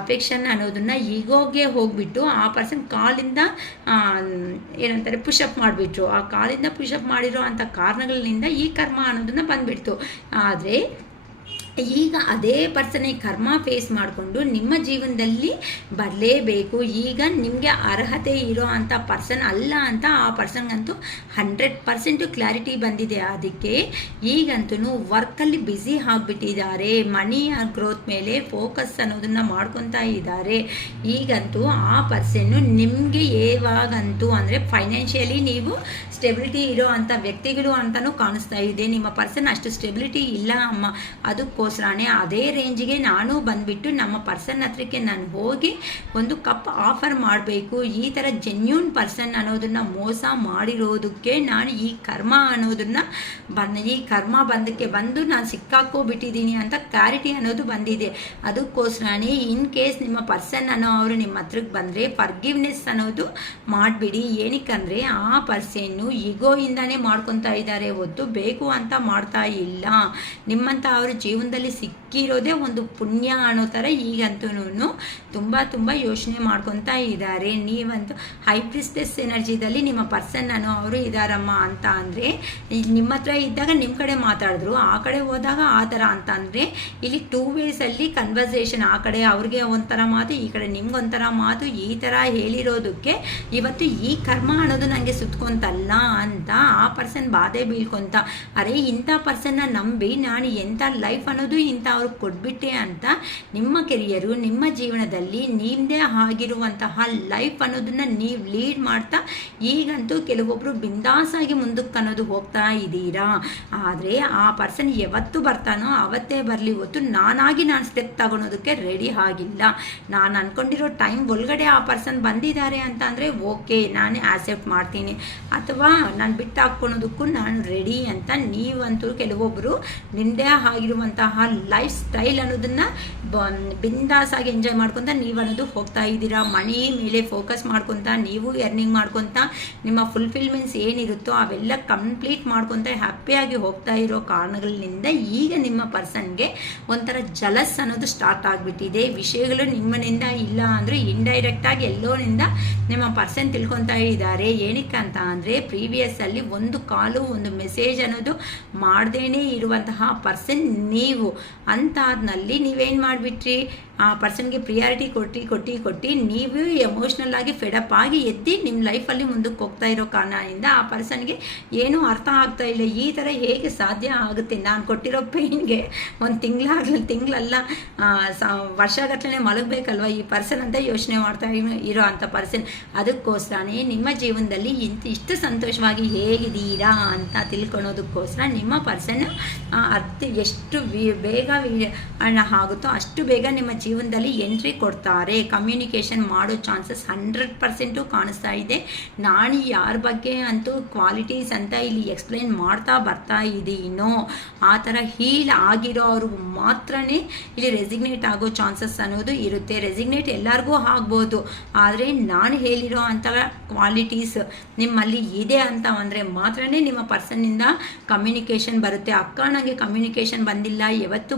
ಅಫೆಕ್ಷನ್ ಅನ್ನೋದನ್ನು ಈಗೋಗೆ ಹೋಗ್ಬಿಟ್ಟು ಆ ಪರ್ಸನ್ ಕಾಲಿಂದ ಏನಂತಾರೆ ಪುಷಪ್ ಮಾಡಿಬಿಟ್ರು. ಆ ಕಾಲಿಂದ ಪುಷಪ್ ಮಾಡಿರೋ ಅಂಥ ಕಾರಣಗಳಿಂದ ಈ ಕರ್ಮ ಅನ್ನೋದನ್ನು ಬಂದ್ಬಿಡ್ತು. ಆದರೆ ಈಗ ಅದೇ ಪರ್ಸನೇ ಕರ್ಮ ಫೇಸ್ ಮಾಡಿಕೊಂಡು ನಿಮ್ಮ ಜೀವನದಲ್ಲಿ ಬರಲೇಬೇಕು. ಈಗ ನಿಮಗೆ ಅರ್ಹತೆ ಇರೋ ಅಂಥ ಪರ್ಸನ್ ಅಲ್ಲ ಅಂತ ಆ ಪರ್ಸನ್ಗಂತೂ 100% ಕ್ಲಾರಿಟಿ ಬಂದಿದೆ. ಅದಕ್ಕೆ ಈಗಂತೂ ವರ್ಕಲ್ಲಿ ಬ್ಯುಸಿ ಆಗಿಬಿಟ್ಟಿದ್ದಾರೆ, ಮನಿ ಗ್ರೋತ್ ಮೇಲೆ ಫೋಕಸ್ ಅನ್ನೋದನ್ನು ಮಾಡ್ಕೊತಾ ಇದ್ದಾರೆ. ಈಗಂತೂ ಆ ಪರ್ಸನ್ನು ನಿಮಗೆ ಯಾವಾಗಂತೂ ಅಂದರೆ ಫೈನಾನ್ಷಿಯಲಿ ನೀವು ಸ್ಟೆಬಿಲಿಟಿ ಇರೋ ಅಂಥ ವ್ಯಕ್ತಿಗಳು ಅಂತಲೂ ಕಾಣಿಸ್ತಾ ಇದೆ. ನಿಮ್ಮ ಪರ್ಸನ್ ಅಷ್ಟು ಸ್ಟೆಬಿಲಿಟಿ ಇಲ್ಲ ಅಮ್ಮ. ಅದಕ್ಕೋಸ್ಕರನೇ ಅದೇ ರೇಂಜಿಗೆ ನಾನು ಬಂದುಬಿಟ್ಟು ನಮ್ಮ ಪರ್ಸನ್ ಹತ್ರಕ್ಕೆ ನಾನು ಹೋಗಿ ಒಂದು ಕಪ್ ಆಫರ್ ಮಾಡಬೇಕು. ಈ ಥರ ಜೆನ್ಯೂನ್ ಪರ್ಸನ್ ಅನ್ನೋದನ್ನು ಮೋಸ ಮಾಡಿರೋದಕ್ಕೆ ನಾನು ಈ ಕರ್ಮ ಅನ್ನೋದನ್ನು ಈ ಕರ್ಮ ಬಂದಕ್ಕೆ ಬಂದು ನಾನು ಸಿಕ್ಕಾಕೋಬಿಟ್ಟಿದ್ದೀನಿ ಅಂತ ಕ್ಲಾರಿಟಿ ಅನ್ನೋದು ಬಂದಿದೆ. ಅದಕ್ಕೋಸ್ಕರನೇ ಇನ್ ಕೇಸ್ ನಿಮ್ಮ ಪರ್ಸನ್ ಅವರು ನಿಮ್ಮ ಹತ್ರಕ್ಕೆ ಬಂದರೆ ಫರ್ಗಿವ್ನೆಸ್ ಅನ್ನೋದು ಮಾಡಿಬಿಡಿ. ಏನಕ್ಕಂದರೆ ಆ ಪರ್ಸನ್ನು ಈಗೋಯಿಂದಾನೇ ಮಾಡ್ಕೊತಾ ಇದ್ದಾರೆ ಹೊತ್ತು ಬೇಕು ಅಂತ ಮಾಡ್ತಾ ಇಲ್ಲ. ನಿಮ್ಮಂಥ ಅವ್ರ ಜೀವನದಲ್ಲಿ ಸಿಕ್ಕಿರೋದೇ ಒಂದು ಪುಣ್ಯ ಅನ್ನೋ ಥರ ಈಗಂತೂ ತುಂಬ ಯೋಚನೆ ಮಾಡ್ಕೊತಾ ಇದ್ದಾರೆ. ನೀವಂತೂ ಹೈ ಪ್ರಿಸ್ಟೆಸ್ ಎನರ್ಜಿದಲ್ಲಿ ನಿಮ್ಮ ಪರ್ಸನ್ ಅವರು ಇದ್ದಾರಮ್ಮ ಅಂತ ಅಂದರೆ ನಿಮ್ಮ ಹತ್ರ ಇದ್ದಾಗ ನಿಮ್ಮ ಕಡೆ ಮಾತಾಡಿದ್ರು, ಆ ಕಡೆ ಹೋದಾಗ ಆ ಥರ ಅಂತ ಅಂದರೆ ಇಲ್ಲಿ 2 ವೇಸಲ್ಲಿ ಕನ್ವರ್ಸೇಷನ್, ಆ ಕಡೆ ಅವ್ರಿಗೆ ಒಂಥರ ಮಾತು ಈ ಕಡೆ ನಿಮ್ಗೊಂಥರ ಮಾತು, ಈ ಥರ ಹೇಳಿರೋದಕ್ಕೆ ಇವತ್ತು ಈ ಕರ್ಮ ಅನ್ನೋದು ನನಗೆ ಸುತ್ಕೊಂತಲ್ಲ ಅಂತ ಆ ಪರ್ಸನ್ ಬಾಧೆ ಬೀಳ್ಕೊಂತ ಅರೆ ಇಂಥ ಪರ್ಸನ್ನ ನಂಬಿ ನಾನು ಎಂಥ ಲೈಫ್ ಅನ್ನೋದು ಇಂಥವ್ರು ಅವ್ರು ಕೊಟ್ಬಿಟ್ಟೆ ಅಂತ ನಿಮ್ಮ ಕೆರಿಯರು, ನಿಮ್ಮ ಜೀವನದಲ್ಲಿ ನಿಮ್ಮದೇ ಆಗಿರುವಂತಹ ಲೈಫ್ ಅನ್ನೋದನ್ನು ನೀವು ಲೀಡ್ ಮಾಡ್ತಾ ಈಗಂತೂ ಕೆಲವೊಬ್ಬರು ಬಿಂದಾಸಾಗಿ ಮುಂದಕ್ಕೆ ಅನ್ನೋದು ಹೋಗ್ತಾ ಇದ್ದೀರಾ. ಆದರೆ ಆ ಪರ್ಸನ್ ಯಾವತ್ತು ಬರ್ತಾನೋ ಅವತ್ತೇ ಬರಲಿ, ಹೊತ್ತು ನಾನಾಗಿ ನಾನು ಸ್ಟೆಪ್ ತಗೊಳೋದಕ್ಕೆ ರೆಡಿ ಆಗಿಲ್ಲ. ನಾನು ಅಂದ್ಕೊಂಡಿರೋ ಟೈಮ್ ಒಳಗಡೆ ಆ ಪರ್ಸನ್ ಬಂದಿದ್ದಾರೆ ಅಂತ ಅಂದರೆ ಓಕೆ, ನಾನೇ ಆಕ್ಸೆಪ್ಟ್ ಮಾಡ್ತೀನಿ, ಅಥವಾ ನಾನು ಬಿಟ್ಟು ಹಾಕ್ಕೊಳೋದಕ್ಕೂ ನಾನು ರೆಡಿ ಅಂತ ನೀವಂತೂ ಕೆಲವೊಬ್ಬರು ನಿಮ್ಮದೇ ಆಗಿರುವಂತಹ ಲೈಫ್ ಸ್ಟೈಲ್ ಅನ್ನೋದನ್ನು ಬಿಂದಾಸಾಗಿ ಎಂಜಾಯ್ ಮಾಡ್ಕೊತ ನೀವು ಅನ್ನೋದು ಹೋಗ್ತಾ ಇದ್ದೀರಾ. ಮನಿ ಮೇಲೆ ಫೋಕಸ್ ಮಾಡ್ಕೊತ ನೀವು ಎರ್ನಿಂಗ್ ಮಾಡ್ಕೊತ ನಿಮ್ಮ ಫುಲ್ಫಿಲ್ಮೆಂಟ್ಸ್ ಏನಿರುತ್ತೋ ಅವೆಲ್ಲ ಕಂಪ್ಲೀಟ್ ಮಾಡ್ಕೊತ ಹ್ಯಾಪಿಯಾಗಿ ಹೋಗ್ತಾ ಇರೋ ಕಾರಣಗಳಿಂದ ಈಗ ನಿಮ್ಮ ಪರ್ಸನ್ಗೆ ಒಂಥರ ಜಲಸ್ ಅನ್ನೋದು ಸ್ಟಾರ್ಟ್ ಆಗಿಬಿಟ್ಟಿದೆ. ವಿಷಯಗಳು ನಿಮ್ಮನಿಂದ ಇಲ್ಲ ಅಂದರೆ ಇಂಡೈರೆಕ್ಟಾಗಿ ಎಲ್ಲೋನಿಂದ ನಿಮ್ಮ ಪರ್ಸನ್ ತಿಳ್ಕೊತಾ ಇದ್ದಾರೆ. ಏನಕ್ಕೆ ಅಂತ ಅಂದರೆ ಪ್ರೀವಿಯಸ್ ಅಲ್ಲಿ ಒಂದು ಕಾಲು ಒಂದು ಮೆಸೇಜ್ ಅನ್ನೋದು ಮಾಡ್ದೇನೆ ಇರುವಂತಹ ಪರ್ಸನ್ ನೀವು ಅಂತಾದ್ನಲ್ಲಿ ನೀವೇನು ಮಾಡಿಬಿಟ್ರಿ, ಆ ಪರ್ಸನ್ಗೆ ಪ್ರಿಯಾರಿಟಿ ಕೊಟ್ಟು ನೀವು ಎಮೋಷ್ನಲ್ ಆಗಿ ಫೆಡಪ್ ಆಗಿ ಎದ್ದು ನಿಮ್ಮ ಲೈಫಲ್ಲಿ ಮುಂದಕ್ಕೆ ಹೋಗ್ತಾ ಇರೋ ಕಾರಣದಿಂದ ಆ ಪರ್ಸನ್ಗೆ ಏನೂ ಅರ್ಥ ಆಗ್ತಾ ಇಲ್ಲ. ಈ ಥರ ಹೇಗೆ ಸಾಧ್ಯ ಆಗುತ್ತೆ, ನಾನು ಕೊಟ್ಟಿರೋ ಪೇಯ್ನ್ಗೆ ಒಂದು ತಿಂಗಳಲ್ಲ ವರ್ಷಗಟ್ಟಲೆ ಮಲಗಬೇಕಲ್ವ ಈ ಪರ್ಸನ್ ಅಂತ ಯೋಚನೆ ಮಾಡ್ತಾ ಇರೋ ಅಂಥ ಪರ್ಸನ್. ಅದಕ್ಕೋಸ್ಕರನೇ ನಿಮ್ಮ ಜೀವನದಲ್ಲಿ ಇಷ್ಟು ಸಂತೋಷವಾಗಿ ಹೇಗಿದ್ದೀರಾ ಅಂತ ತಿಳ್ಕೊಳೋದಕ್ಕೋಸ್ಕರ ನಿಮ್ಮ ಪರ್ಸನ್ ಎಷ್ಟು ಬೇಗ ಆಗುತ್ತೋ ಅಷ್ಟು ಬೇಗ ನಿಮ್ಮ ಜೀವನದಲ್ಲಿ ಎಂಟ್ರಿ ಕೊಡ್ತಾರೆ. ಕಮ್ಯುನಿಕೇಷನ್ ಮಾಡೋ ಚಾನ್ಸಸ್ 100% ಕಾಣಿಸ್ತಾ ಇದೆ. ನಾನು ಯಾರ ಬಗ್ಗೆ ಅಂತೂ ಕ್ವಾಲಿಟೀಸ್ ಅಂತ ಇಲ್ಲಿ ಎಕ್ಸ್ಪ್ಲೈನ್ ಮಾಡ್ತಾ ಬರ್ತಾ ಇದ್ದೀನೋ ಆ ಥರ ಹೀಲ್ ಆಗಿರೋರು ಮಾತ್ರನೇ ಇಲ್ಲಿ ರೆಸಿಗ್ನೇಟ್ ಆಗೋ ಚಾನ್ಸಸ್ ಅನ್ನೋದು ಇರುತ್ತೆ. ರೆಸಿಗ್ನೇಟ್ ಎಲ್ಲರಿಗೂ ಆಗ್ಬೋದು, ಆದರೆ ನಾನು ಹೇಳಿರೋ ಅಂಥ ಕ್ವಾಲಿಟೀಸ್ ನಿಮ್ಮಲ್ಲಿ ಇದೆ ಅಂತ ಅಂದರೆ ಮಾತ್ರನೇ ನಿಮ್ಮ ಪರ್ಸನ್ನಿಂದ ಕಮ್ಯುನಿಕೇಷನ್ ಬರುತ್ತೆ. ಅಕ್ಕ ನನಗೆ ಕಮ್ಯುನಿಕೇಷನ್ ಬಂದಿಲ್ಲ, ಯಾವತ್ತು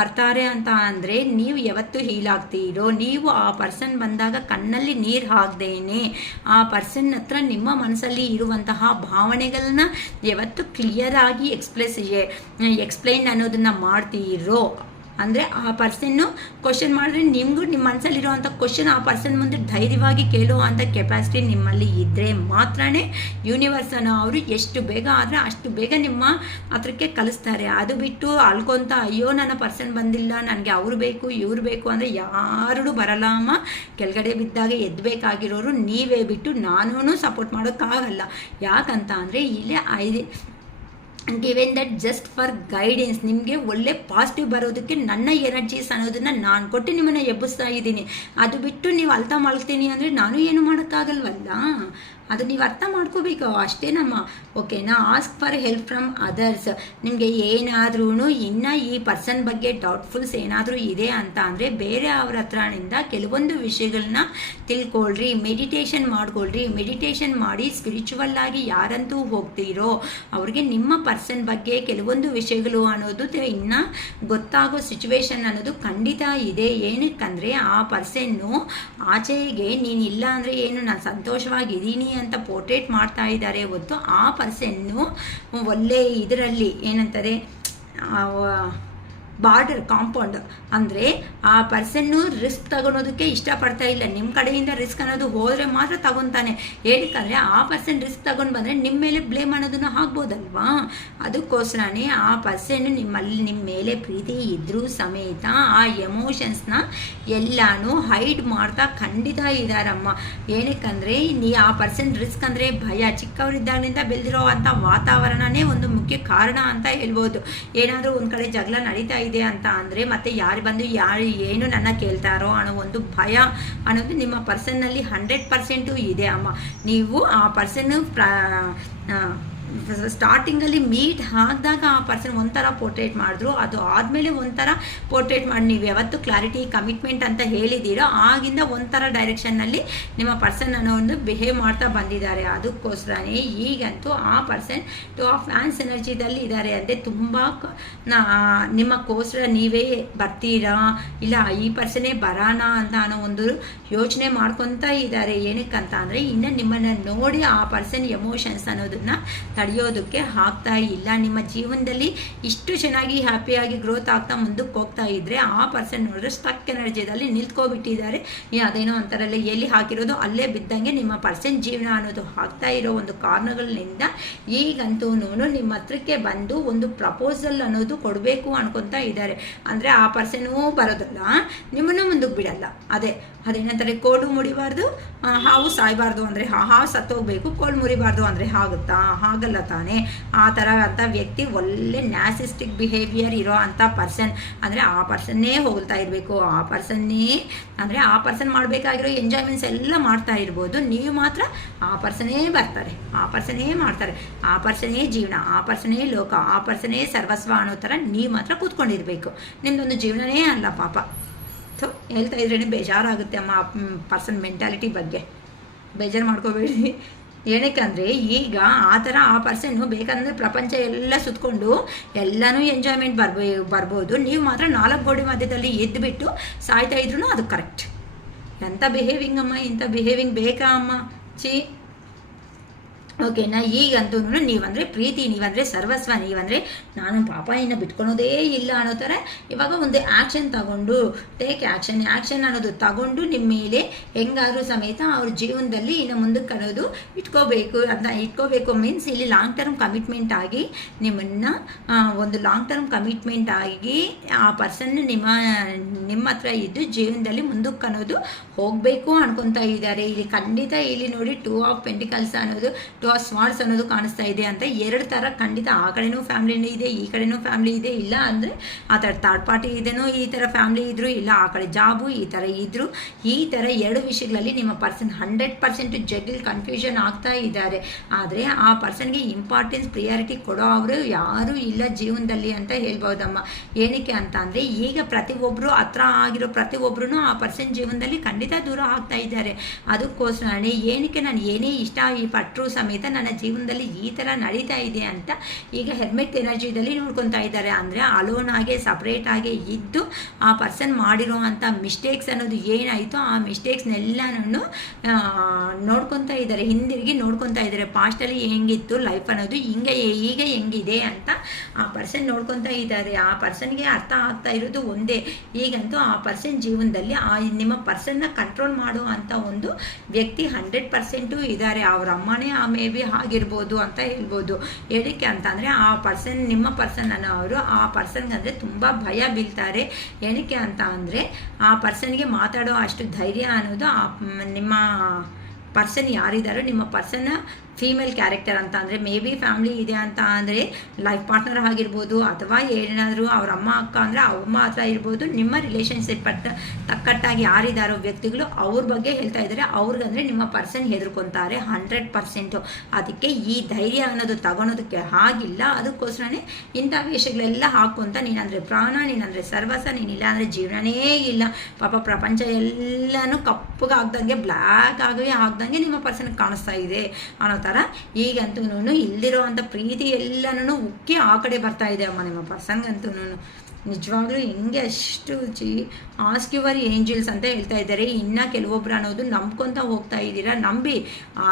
ಬರ್ತಾರೆ ಅಂತ ಅಂದರೆ ನೀವು ಯಾವತ್ತು ಹೀಲ್ ಆಗ್ತೀರೋ, ನೀವು ಆ ಪರ್ಸನ್ ಬಂದಾಗ ಕಣ್ಣಲ್ಲಿ ನೀರು ಹಾಕ್ದೇನೆ ಆ ಪರ್ಸನ್ ಹತ್ರ ನಿಮ್ಮ ಮನಸ್ಸಲ್ಲಿ ಇರುವಂತಹ ಭಾವನೆಗಳನ್ನ ಯಾವತ್ತು ಕ್ಲಿಯರ್ ಆಗಿ ಎಕ್ಸ್ಪ್ಲೈನ್ ಅನ್ನೋದನ್ನ ಮಾಡ್ತೀರೋ ಅಂದರೆ ಆ ಪರ್ಸನ್ನು ಕ್ವಶನ್ ಮಾಡಿದ್ರೆ ನಿಮಗೂ ನಿಮ್ಮ ಮನಸ್ಸಲ್ಲಿರುವಂಥ ಕ್ವಶನ್ ಆ ಪರ್ಸನ್ ಮುಂದೆ ಧೈರ್ಯವಾಗಿ ಕೇಳುವಂಥ ಕೆಪಾಸಿಟಿ ನಿಮ್ಮಲ್ಲಿ ಇದ್ದರೆ ಮಾತ್ರನೇ ಯೂನಿವರ್ಸನ್ನು ಅವರು ಎಷ್ಟು ಬೇಗ ಆದರೆ ಅಷ್ಟು ಬೇಗ ನಿಮ್ಮ ಹತ್ರಕ್ಕೆ ಕಲಿಸ್ತಾರೆ. ಅದು ಬಿಟ್ಟು ಅಳ್ಕೊತ ಅಯ್ಯೋ ನನ್ನ ಪರ್ಸನ್ ಬಂದಿಲ್ಲ, ನನಗೆ ಅವ್ರು ಬೇಕು ಇವ್ರು ಬೇಕು ಅಂದರೆ ಯಾರು ಬರಲಾಮ. ಕೆಳಗಡೆ ಬಿದ್ದಾಗ ಎದ್ದಬೇಕಾಗಿರೋರು ನೀವೇ ಬಿಟ್ಟು ನಾನೂ ಸಪೋರ್ಟ್ ಮಾಡೋಕ್ಕಾಗಲ್ಲ. ಯಾಕಂತ ಅಂದರೆ ಇಲ್ಲೇ given that just for guidance, ನಿಮಗೆ ಒಳ್ಳೆ ಪಾಸಿಟಿವ್ ಬರೋದಕ್ಕೆ ನನ್ನ ಎನರ್ಜೀಸ್ ಅನ್ನೋದನ್ನು ನಾನು ಕೊಟ್ಟು ನಿಮ್ಮನ್ನು ಎಬ್ಬಿಸ್ತಾ ಇದ್ದೀನಿ. ಅದು ಬಿಟ್ಟು ನೀವು ಅಳ್ತಾ ಮಲ್ತೀನಿ ಅಂದರೆ ನಾನು ಏನು ಮಾಡೋಕ್ಕಾಗಲ್ವಲ್ಲ. ಅದು ನೀವು ಅರ್ಥ ಮಾಡ್ಕೋಬೇಕು ಅಷ್ಟೇ ನಮ್ಮ. ಓಕೆನಾ? Ask for help from others. ನಿಮಗೆ ಏನಾದ್ರೂ ಇನ್ನು ಈ ಪರ್ಸನ್ ಬಗ್ಗೆ ಡೌಟ್ಫುಲ್ಸ್ ಏನಾದರೂ ಇದೆ ಅಂತ ಅಂದರೆ ಬೇರೆ ಅವ್ರ ಹತ್ರನಿಂದ ಕೆಲವೊಂದು ವಿಷಯಗಳನ್ನ ತಿಳ್ಕೊಳ್ರಿ, ಮೆಡಿಟೇಷನ್ ಮಾಡ್ಕೊಳ್ರಿ. ಮೆಡಿಟೇಷನ್ ಮಾಡಿ ಸ್ಪಿರಿಚುವಲ್ ಆಗಿ ಯಾರಂತೂ ಹೋಗ್ತೀರೋ ಅವ್ರಿಗೆ ನಿಮ್ಮ ಪರ್ಸನ್ ಬಗ್ಗೆ ಕೆಲವೊಂದು ವಿಷಯಗಳು ಅನ್ನೋದು ಇನ್ನು ಗೊತ್ತಾಗೋ ಸಿಚುವೇಶನ್ ಅನ್ನೋದು ಖಂಡಿತ ಇದೆ. ಏನಕ್ಕಂದರೆ ಆ ಪರ್ಸನ್ನು ಆಚೆಗೆ ನೀನಿಲ್ಲ ಅಂದರೆ ಏನು ನಾನು ಸಂತೋಷವಾಗಿದ್ದೀನಿ ಅಂತ ಪೋರ್ಟ್ರೇಟ್ ಮಾಡ್ತಾ ಇದ್ದಾರೆ ಹೊತ್ತು ಆ ಪರ್ಸನ್ನು ಒಳ್ಳೆ ಇದರಲ್ಲಿ ಏನಂತಾರೆ ಬಾರ್ಡರ್ ಕಾಂಪೌಂಡ್ ಅಂದರೆ ಆ ಪರ್ಸನ್ನು ರಿಸ್ಕ್ ತಗೊಳೋದಕ್ಕೆ ಇಷ್ಟಪಡ್ತಾ ಇಲ್ಲ. ನಿಮ್ಮ ಕಡೆಯಿಂದ ರಿಸ್ಕ್ ಅನ್ನೋದು ಹೋದರೆ ಮಾತ್ರ ತಗೊತಾನೆ. ಏನಕ್ಕಂದರೆ ಆ ಪರ್ಸನ್ ರಿಸ್ಕ್ ತಗೊಂಡು ಬಂದರೆ ನಿಮ್ಮ ಮೇಲೆ ಬ್ಲೇಮ್ ಅನ್ನೋದನ್ನು ಹಾಕ್ಬೋದಲ್ವಾ. ಅದಕ್ಕೋಸ್ಕರನೇ ಆ ಪರ್ಸನ್ ನಿಮ್ಮ ಮೇಲೆ ಪ್ರೀತಿ ಇದ್ದರೂ ಸಮೇತ ಆ ಎಮೋಷನ್ಸ್ನ ಎಲ್ಲನೂ ಹೈಡ್ ಮಾಡ್ತಾ ಖಂಡಿತ ಇದ್ದಾರಮ್ಮ. ಏನಕ್ಕಂದರೆ ಆ ಪರ್ಸನ್ ರಿಸ್ಕ್ ಅಂದರೆ ಭಯ. ಚಿಕ್ಕವರಿದ್ದಾಗಿನಿಂದ ಬೆಳೆದಿರೋ ಅಂಥ ವಾತಾವರಣನೇ ಒಂದು ಮುಖ್ಯ ಕಾರಣ ಅಂತ ಹೇಳ್ಬೋದು. ಏನಾದರೂ ಒಂದು ಕಡೆ ಜಗಳ ನಡೀತಾ ಇದೆ ಅಂತ ಅಂದರೆ ಮತ್ತೆ ಯಾರು ಬಂದು ಯಾರು ಏನು ನನ್ನ ಕೇಳ್ತಾರೋ ಅನ್ನೋ ಒಂದು ಭಯ ಅನ್ನೋದು ನಿಮ್ಮ ಪರ್ಸನ್ನಲ್ಲಿ 100% ಇದೆ ಅಮ್ಮ. ನೀವು ಆ ಪರ್ಸನ್ನು ಸ್ಟಾರ್ಟಿಂಗಲ್ಲಿ ಮೀಟ್ ಹಾಕಿದಾಗ ಆ ಪರ್ಸನ್ ಒಂಥರ ಪೋರ್ಟ್ರೇಟ್ ಮಾಡಿದ್ರು, ಅದು ಆದಮೇಲೆ ಒಂಥರ ಪೋರ್ಟ್ರೇಟ್ ಮಾಡಿ ನೀವು ಯಾವತ್ತು ಕ್ಲಾರಿಟಿ ಕಮಿಟ್ಮೆಂಟ್ ಅಂತ ಹೇಳಿದ್ದೀರೋ ಆಗಿಂದ ಒಂಥರ ಡೈರೆಕ್ಷನ್ನಲ್ಲಿ ನಿಮ್ಮ ಪರ್ಸನ್ ಅನ್ನೋ ಒಂದು ಬಿಹೇವ್ ಮಾಡ್ತಾ ಬಂದಿದ್ದಾರೆ. ಅದಕ್ಕೋಸ್ಕರನೇ ಈಗಂತೂ ಆ ಪರ್ಸನ್ ಟು ಆ ಫ್ಯಾನ್ಸ್ ಎನರ್ಜಿದಲ್ಲಿ ಇದ್ದಾರೆ. ಅಂದರೆ ತುಂಬ ನಿಮ್ಮಕ್ಕೋಸ್ಕರ ನೀವೇ ಬರ್ತೀರಾ ಇಲ್ಲ ಈ ಪರ್ಸನ್ನೇ ಬರೋಣ ಅಂತ ಅನ್ನೋ ಒಂದು ಯೋಚನೆ ಮಾಡ್ಕೊತಾ ಇದ್ದಾರೆ. ಏನಕ್ಕಂತ ಅಂದರೆ ಇನ್ನು ನಿಮ್ಮನ್ನು ನೋಡಿ ಆ ಪರ್ಸನ್ ಎಮೋಷನ್ಸ್ ಅನ್ನೋದನ್ನು ತಡೆಯೋದಕ್ಕೆ ಆಗ್ತಾ ಇಲ್ಲ. ನಿಮ್ಮ ಜೀವನದಲ್ಲಿ ಇಷ್ಟು ಚೆನ್ನಾಗಿ ಹ್ಯಾಪಿಯಾಗಿ ಗ್ರೋತ್ ಆಗ್ತಾ ಮುಂದಕ್ಕೆ ಹೋಗ್ತಾ ಇದ್ದರೆ ಆ ಪರ್ಸನ್ ನೋಡಿದ್ರೆ ಸ್ಟಕ್ ಎನರ್ಜಿದಲ್ಲಿ ನಿಂತ್ಕೊಬಿಟ್ಟಿದ್ದಾರೆ. ಅದೇನೋ ಅಂತಾರಲ್ಲ, ಎಲ್ಲಿ ಹಾಕಿರೋದು ಅಲ್ಲೇ ಬಿದ್ದಂಗೆ ನಿಮ್ಮ ಪರ್ಸನ್ ಜೀವನ ಅನ್ನೋದು ಆಗ್ತಾ ಇರೋ ಒಂದು ಕಾರಣಗಳಿಂದ ಈಗಂತೂ ನಿಮ್ಮ ಹತ್ರಕ್ಕೆ ಬಂದು ಒಂದು ಪ್ರಪೋಸಲ್ ಅನ್ನೋದು ಕೊಡಬೇಕು ಅನ್ಕೊತಾ ಇದ್ದಾರೆ. ಅಂದರೆ ಆ ಪರ್ಸನೂ ಬರೋದಲ್ಲ, ನಿಮ್ಮನ್ನು ಮುಂದಕ್ಕೆ ಬಿಡಲ್ಲ. ಅದೇನಂತಾರೆ, ಕೋಡು ಮುಡಿಬಾರ್ದು ಹಾವು ಸಾಯಬಾರ್ದು ಅಂದರೆ ಹಾವು ಸತ್ತೋಗ್ಬೇಕು, ಕೋಲು ಮುರಿಬಾರ್ದು ಅಂದರೆ ಆಗುತ್ತಾ? ಆಗಲ್ಲ ತಾನೇ. ಆ ಥರ ಅಂತ ವ್ಯಕ್ತಿ ಒಳ್ಳೆ ನ್ಯಾಸಿಸ್ಟಿಕ್ ಬಿಹೇವಿಯರ್ ಇರೋ ಅಂಥ ಪರ್ಸನ್. ಅಂದರೆ ಆ ಪರ್ಸನ್ನೇ ಹೋಗ್ತಾ ಇರಬೇಕು. ಆ ಪರ್ಸನ್ ಮಾಡಬೇಕಾಗಿರೋ ಎಂಜಾಯ್ಮೆಂಟ್ಸ್ ಎಲ್ಲ ಮಾಡ್ತಾ ಇರ್ಬೋದು, ನೀವು ಮಾತ್ರ ಆ ಪರ್ಸನೇ ಬರ್ತಾರೆ, ಆ ಪರ್ಸನೇ ಮಾಡ್ತಾರೆ, ಆ ಪರ್ಸನೇ ಜೀವನ, ಆ ಪರ್ಸನೇ ಲೋಕ, ಆ ಪರ್ಸನೇ ಸರ್ವಸ್ವ ಅನ್ನೋ ಥರ ನೀವು ಮಾತ್ರ ಕೂತ್ಕೊಂಡಿರಬೇಕು. ನಿಮ್ಮದೊಂದು ಜೀವನನೇ ಅಲ್ಲ ಪಾಪ. ಸೊ ಹೇಳ್ತಾ ಇದ್ರೇ ಬೇಜಾರಾಗುತ್ತೆ ಅಮ್ಮ ಪರ್ಸನ್ ಮೆಂಟಾಲಿಟಿ ಬಗ್ಗೆ. ಬೇಜಾರು ಮಾಡ್ಕೋಬೇಡಿ. ಏನಕ್ಕಂದರೆ ಈಗ ಆ ಥರ ಆ ಪರ್ಸನ್ನು ಬೇಕಂದರೆ ಪ್ರಪಂಚ ಎಲ್ಲ ಸುತ್ತಕೊಂಡು ಎಲ್ಲನೂ ಎಂಜಾಯ್ಮೆಂಟ್ ಬರ್ಬೋದು, ನೀವು ಮಾತ್ರ 4 ಗೋಡೆ ಮಧ್ಯದಲ್ಲಿ ಎದ್ದುಬಿಟ್ಟು ಸಾಯ್ತಾ ಇದ್ರೂ ಅದು ಕರೆಕ್ಟ್. ಎಂಥ ಬಿಹೇವಿಂಗ್ ಅಮ್ಮ, ಇಂಥ ಬಿಹೇವಿಂಗ್ ಬೇಕಾ ಅಮ್ಮ? ಓಕೆನಾ? ಈಗಂತೂ ನೀವಂದರೆ ಪ್ರೀತಿ, ನೀವಂದರೆ ಸರ್ವಸ್ವ, ನೀವಂದರೆ ನಾನು ಪಾಪ ಇನ್ನು ಬಿಟ್ಕೊಳೋದೇ ಇಲ್ಲ ಅನ್ನೋ ಥರ ಇವಾಗ ಒಂದು ಆ್ಯಕ್ಷನ್ ತಗೊಂಡು ಟೇಕ್ ಆ್ಯಕ್ಷನ್ ಅನ್ನೋದು ತಗೊಂಡು ನಿಮ್ಮ ಮೇಲೆ ಹೆಂಗಾದ್ರೂ ಸಮೇತ ಅವ್ರ ಜೀವನದಲ್ಲಿ ಇನ್ನು ಮುಂದಕ್ಕೆ ಅನ್ನೋದು ಇಟ್ಕೋಬೇಕು ಮೀನ್ಸ್ ಇಲ್ಲಿ ಲಾಂಗ್ ಟರ್ಮ್ ಕಮಿಟ್ಮೆಂಟ್ ಆಗಿ ನಿಮ್ಮನ್ನು ಒಂದು ಲಾಂಗ್ ಟರ್ಮ್ ಕಮಿಟ್ಮೆಂಟ್ ಆಗಿ ಆ ಪರ್ಸನ್ ನಿಮ್ಮ ಹತ್ರ ಇದ್ದು ಜೀವನದಲ್ಲಿ ಮುಂದಕ್ಕೆ ಅನ್ನೋದು ಹೋಗಬೇಕು ಅನ್ಕೊತಾ ಇದ್ದಾರೆ. ಇಲ್ಲಿ ಖಂಡಿತ ಇಲ್ಲಿ ನೋಡಿ 2 ಆಫ್ ಪೆಂಟಿಕಲ್ಸ್ ಅನ್ನೋದು 2 ಆಫ್ ಸ್ವಾರ್ಡ್ಸ್ ಅನ್ನೋದು ಕಾಣಿಸ್ತಾ ಇದೆ. ಅಂತ 2 ಥರ ಖಂಡಿತ ಆ ಕಡೆನೂ ಫ್ಯಾಮ್ಲಿನೇ ಇದೆ, ಈ ಕಡೆನೂ ಫ್ಯಾಮ್ಲಿ ಇದೆ. ಇಲ್ಲ ಅಂದರೆ ಆ ಥರ ಥರ್ಡ್ ಪಾರ್ಟಿ ಇದೆನೋ ಈ ಥರ ಫ್ಯಾಮ್ಲಿ ಇದ್ದರು, ಇಲ್ಲ ಆ ಕಡೆ ಜಾಬು ಈ ಥರ ಇದ್ದರು. ಈ ಥರ 2 ವಿಷಯಗಳಲ್ಲಿ ನಿಮ್ಮ ಪರ್ಸನ್ 100% ಜಗ್ಲ್ ಕನ್ಫ್ಯೂಷನ್ ಆಗ್ತಾ ಇದ್ದಾರೆ. ಆದರೆ ಆ ಪರ್ಸನ್ಗೆ ಇಂಪಾರ್ಟೆನ್ಸ್ ಪ್ರಿಯಾರಿಟಿ ಕೊಡೋ ಅವರು ಯಾರೂ ಇಲ್ಲ ಜೀವನದಲ್ಲಿ ಅಂತ ಹೇಳ್ಬೋದಮ್ಮ. ಏನಕ್ಕೆ ಅಂತ ಅಂದರೆ ಈಗ ಪ್ರತಿಯೊಬ್ಬರು ಹತ್ರ ಆಗಿರೋ ಪ್ರತಿಯೊಬ್ಬರೂ ಆ ಪರ್ಸನ್ ಜೀವನದಲ್ಲಿ ಖಂಡಿತ ದೂರ ಆಗ್ತಾ ಇದ್ದಾರೆ. ಅದಕ್ಕೋಸ್ಕರನೇ ಏನಕ್ಕೆ ನಾನು ಏನೇ ಇಷ್ಟ ಪಟ್ಟರು ಸಮೇತ ನನ್ನ ಜೀವನದಲ್ಲಿ ಈ ಥರ ನಡೀತಾ ಇದೆ ಅಂತ ಈಗ ಹೆರ್ಮೆಟ್ ಎನರ್ಜಿದಲ್ಲಿ ನೋಡ್ಕೊತಾ ಇದ್ದಾರೆ. ಅಂದರೆ ಅಲೋನ್ ಆಗಿ ಸಪ್ರೇಟ್ ಆಗಿ ಇದ್ದು ಆ ಪರ್ಸನ್ ಮಾಡಿರೋ ಅಂಥ ಮಿಸ್ಟೇಕ್ಸ್ ಅನ್ನೋದು ಏನಾಯಿತು ಆ ಮಿಸ್ಟೇಕ್ಸ್ನೆಲ್ಲನೂ ನೋಡ್ಕೊತಾ ಇದ್ದಾರೆ, ಹಿಂದಿರುಗಿ ನೋಡ್ಕೊತಾ ಇದ್ದಾರೆ. ಪಾಸ್ಟಲ್ಲಿ ಹೆಂಗಿತ್ತು ಲೈಫ್ ಅನ್ನೋದು ಈಗ ಹೆಂಗಿದೆ ಅಂತ ಆ ಪರ್ಸನ್ ನೋಡ್ಕೊತಾ ಇದ್ದಾರೆ. ಆ ಪರ್ಸನ್ಗೆ ಅರ್ಥ ಆಗ್ತಾ ಇರೋದು ಒಂದೇ, ಈಗಂತೂ ಆ ಪರ್ಸನ್ ಜೀವನದಲ್ಲಿ ನಿಮ್ಮ ಪರ್ಸನ್ನ ಕಂಟ್ರೋಲ್ ಮಾಡೋ ಅಂಥ ಒಂದು ವ್ಯಕ್ತಿ 100% ಇದ್ದಾರೆ. ಅವ್ರ ಅಮ್ಮನೇ ಮೇ ಬಿ ಆಗಿರ್ಬೋದು ಅಂತ ಹೇಳ್ಬೋದು. ಏನಕ್ಕೆ ಅಂತಂದರೆ ಆ ಪರ್ಸನ್ ನಿಮ್ಮ ಪರ್ಸನ್ ಅವರು ಆ ಪರ್ಸನ್ಗೆ ಅಂದರೆ ತುಂಬ ಭಯ ಬೀಳ್ತಾರೆ. ಏನಕ್ಕೆ ಅಂತ ಅಂದರೆ ಆ ಪರ್ಸನ್ಗೆ ಮಾತಾಡೋ ಅಷ್ಟು ಧೈರ್ಯ ಅನ್ನೋದು ನಿಮ್ಮ ಪರ್ಸನ್ ಯಾರಿದ್ದಾರೋ ನಿಮ್ಮ ಪರ್ಸನ್ನ ಫೀಮೇಲ್ ಕ್ಯಾರೆಕ್ಟರ್ ಅಂತ ಅಂದರೆ ಮೇ ಬಿ ಫ್ಯಾಮ್ಲಿ ಇದೆ ಅಂತ ಅಂದರೆ ಲೈಫ್ ಪಾರ್ಟ್ನರ್ ಆಗಿರ್ಬೋದು, ಅಥವಾ ಏನಾದರೂ ಅವ್ರ ಅಮ್ಮ ಅಕ್ಕ ಅಂದರೆ ಅಮ್ಮ ಹತ್ರ ಇರ್ಬೋದು. ನಿಮ್ಮ ರಿಲೇಷನ್ಶಿಪ್ ತಕ್ಕಟ್ಟಾಗಿ ಯಾರಿದ್ದಾರೋ ವ್ಯಕ್ತಿಗಳು ಅವ್ರ ಬಗ್ಗೆ ಹೇಳ್ತಾ ಇದ್ದಾರೆ. ಅವ್ರಿಗಂದರೆ ನಿಮ್ಮ ಪರ್ಸನ್ ಹೆದರ್ಕೊತಾರೆ 100%. ಅದಕ್ಕೆ ಈ ಧೈರ್ಯ ಅನ್ನೋದು ತಗೊಳೋದಕ್ಕೆ ಆಗಿಲ್ಲ. ಅದಕ್ಕೋಸ್ಕರನೇ ಇಂಥ ವೇಷಗಳೆಲ್ಲ ಹಾಕೊಂತ ನೀನಂದರೆ ಪ್ರಾಣ, ನೀನಂದರೆ ಸರ್ವಸ್ವ, ನೀನಿಲ್ಲ ಅಂದರೆ ಜೀವನನೇ ಇಲ್ಲ. ಪಾಪ ಪ್ರಪಂಚ ಎಲ್ಲನೂ ಕಪ್ಪಗೆ ಆಗ್ದಂಗೆ ಬ್ಲ್ಯಾಕ್ ಆಗ್ದಂಗೆ ನಿಮ್ಮ ಪರ್ಸನ್ಗೆ ಕಾಣಿಸ್ತಾ ಇದೆ ಅನ್ನೋ ಥರ ಈಗಂತೂ ಇಲ್ದಿರೋ ಅಂಥ ಪ್ರೀತಿ ಎಲ್ಲನೂ ಉಕ್ಕಿ ಆ ಕಡೆ ಬರ್ತಾ ಇದೆ ಅಮ್ಮ ನಿಮ್ಮ ಪರ್ಸನ್ಗಂತೂ. ನಿಜವಾಗ್ಲೂ ಹೆಂಗೆ ಅಷ್ಟು ಆಸ್ಕ್ ಯುವರ್ ಏಂಜಲ್ಸ್ ಅಂತ ಹೇಳ್ತಾ ಇದ್ದಾರೆ. ಇನ್ನು ಕೆಲವೊಬ್ರು ಅನ್ನೋದು ನಂಬ್ಕೊತ ಹೋಗ್ತಾ ಇದ್ದೀರಾ, ನಂಬಿ.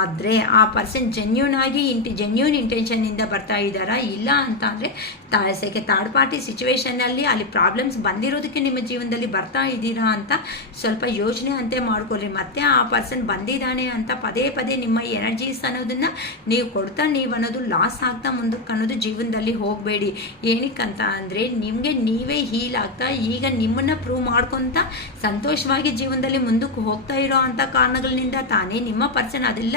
ಆದರೆ ಆ ಪರ್ಸನ್ ಜೆನ್ಯೂನ್ ಇಂಟೆನ್ಷನ್ನಿಂದ ಬರ್ತಾ ಇದ್ದಾರಾ ಇಲ್ಲ ಅಂತ ಅಂದರೆ ಥರ್ಡ್ ಪಾರ್ಟಿ ಸಿಚುವೇಷನ್ನಲ್ಲಿ ಅಲ್ಲಿ ಪ್ರಾಬ್ಲಮ್ಸ್ ಬಂದಿರೋದಕ್ಕೆ ನಿಮ್ಮ ಜೀವನದಲ್ಲಿ ಬರ್ತಾ ಇದ್ದೀರಾ ಅಂತ ಸ್ವಲ್ಪ ಯೋಚನೆ ಅಂತೆ ಮಾಡ್ಕೊಳ್ಳಿ. ಮತ್ತೆ ಆ ಪರ್ಸನ್ ಬಂದಿದ್ದಾನೆ ಅಂತ ಪದೇ ನಿಮ್ಮ ಎನರ್ಜೀಸ್ ಅನ್ನೋದನ್ನು ನೀವು ಕೊಡ್ತಾ ನೀವು ಅನ್ನೋದು ಲಾಸ್ ಆಗ್ತಾ ಮುಂದಕ್ಕೆ ಅನ್ನೋದು ಜೀವನದಲ್ಲಿ ಹೋಗಬೇಡಿ. ಏನಕ್ಕಂತ ಅಂದರೆ ನಿಮಗೆ ನೀವೇ ಹೀಲ್ ಆಗ್ತಾ ಈಗ ನಿಮ್ಮನ್ನು ಪ್ರೂವ್ ಮಾಡ್ಕೊತ ಸಂತೋಷವಾಗಿ ಜೀವನದಲ್ಲಿ ಮುಂದಕ್ಕೆ ಹೋಗ್ತಾ ಇರೋ ಅಂಥ ಕಾರಣಗಳಿಂದ ತಾನೇ ನಿಮ್ಮ ಪರ್ಸನ್ ಅದೆಲ್ಲ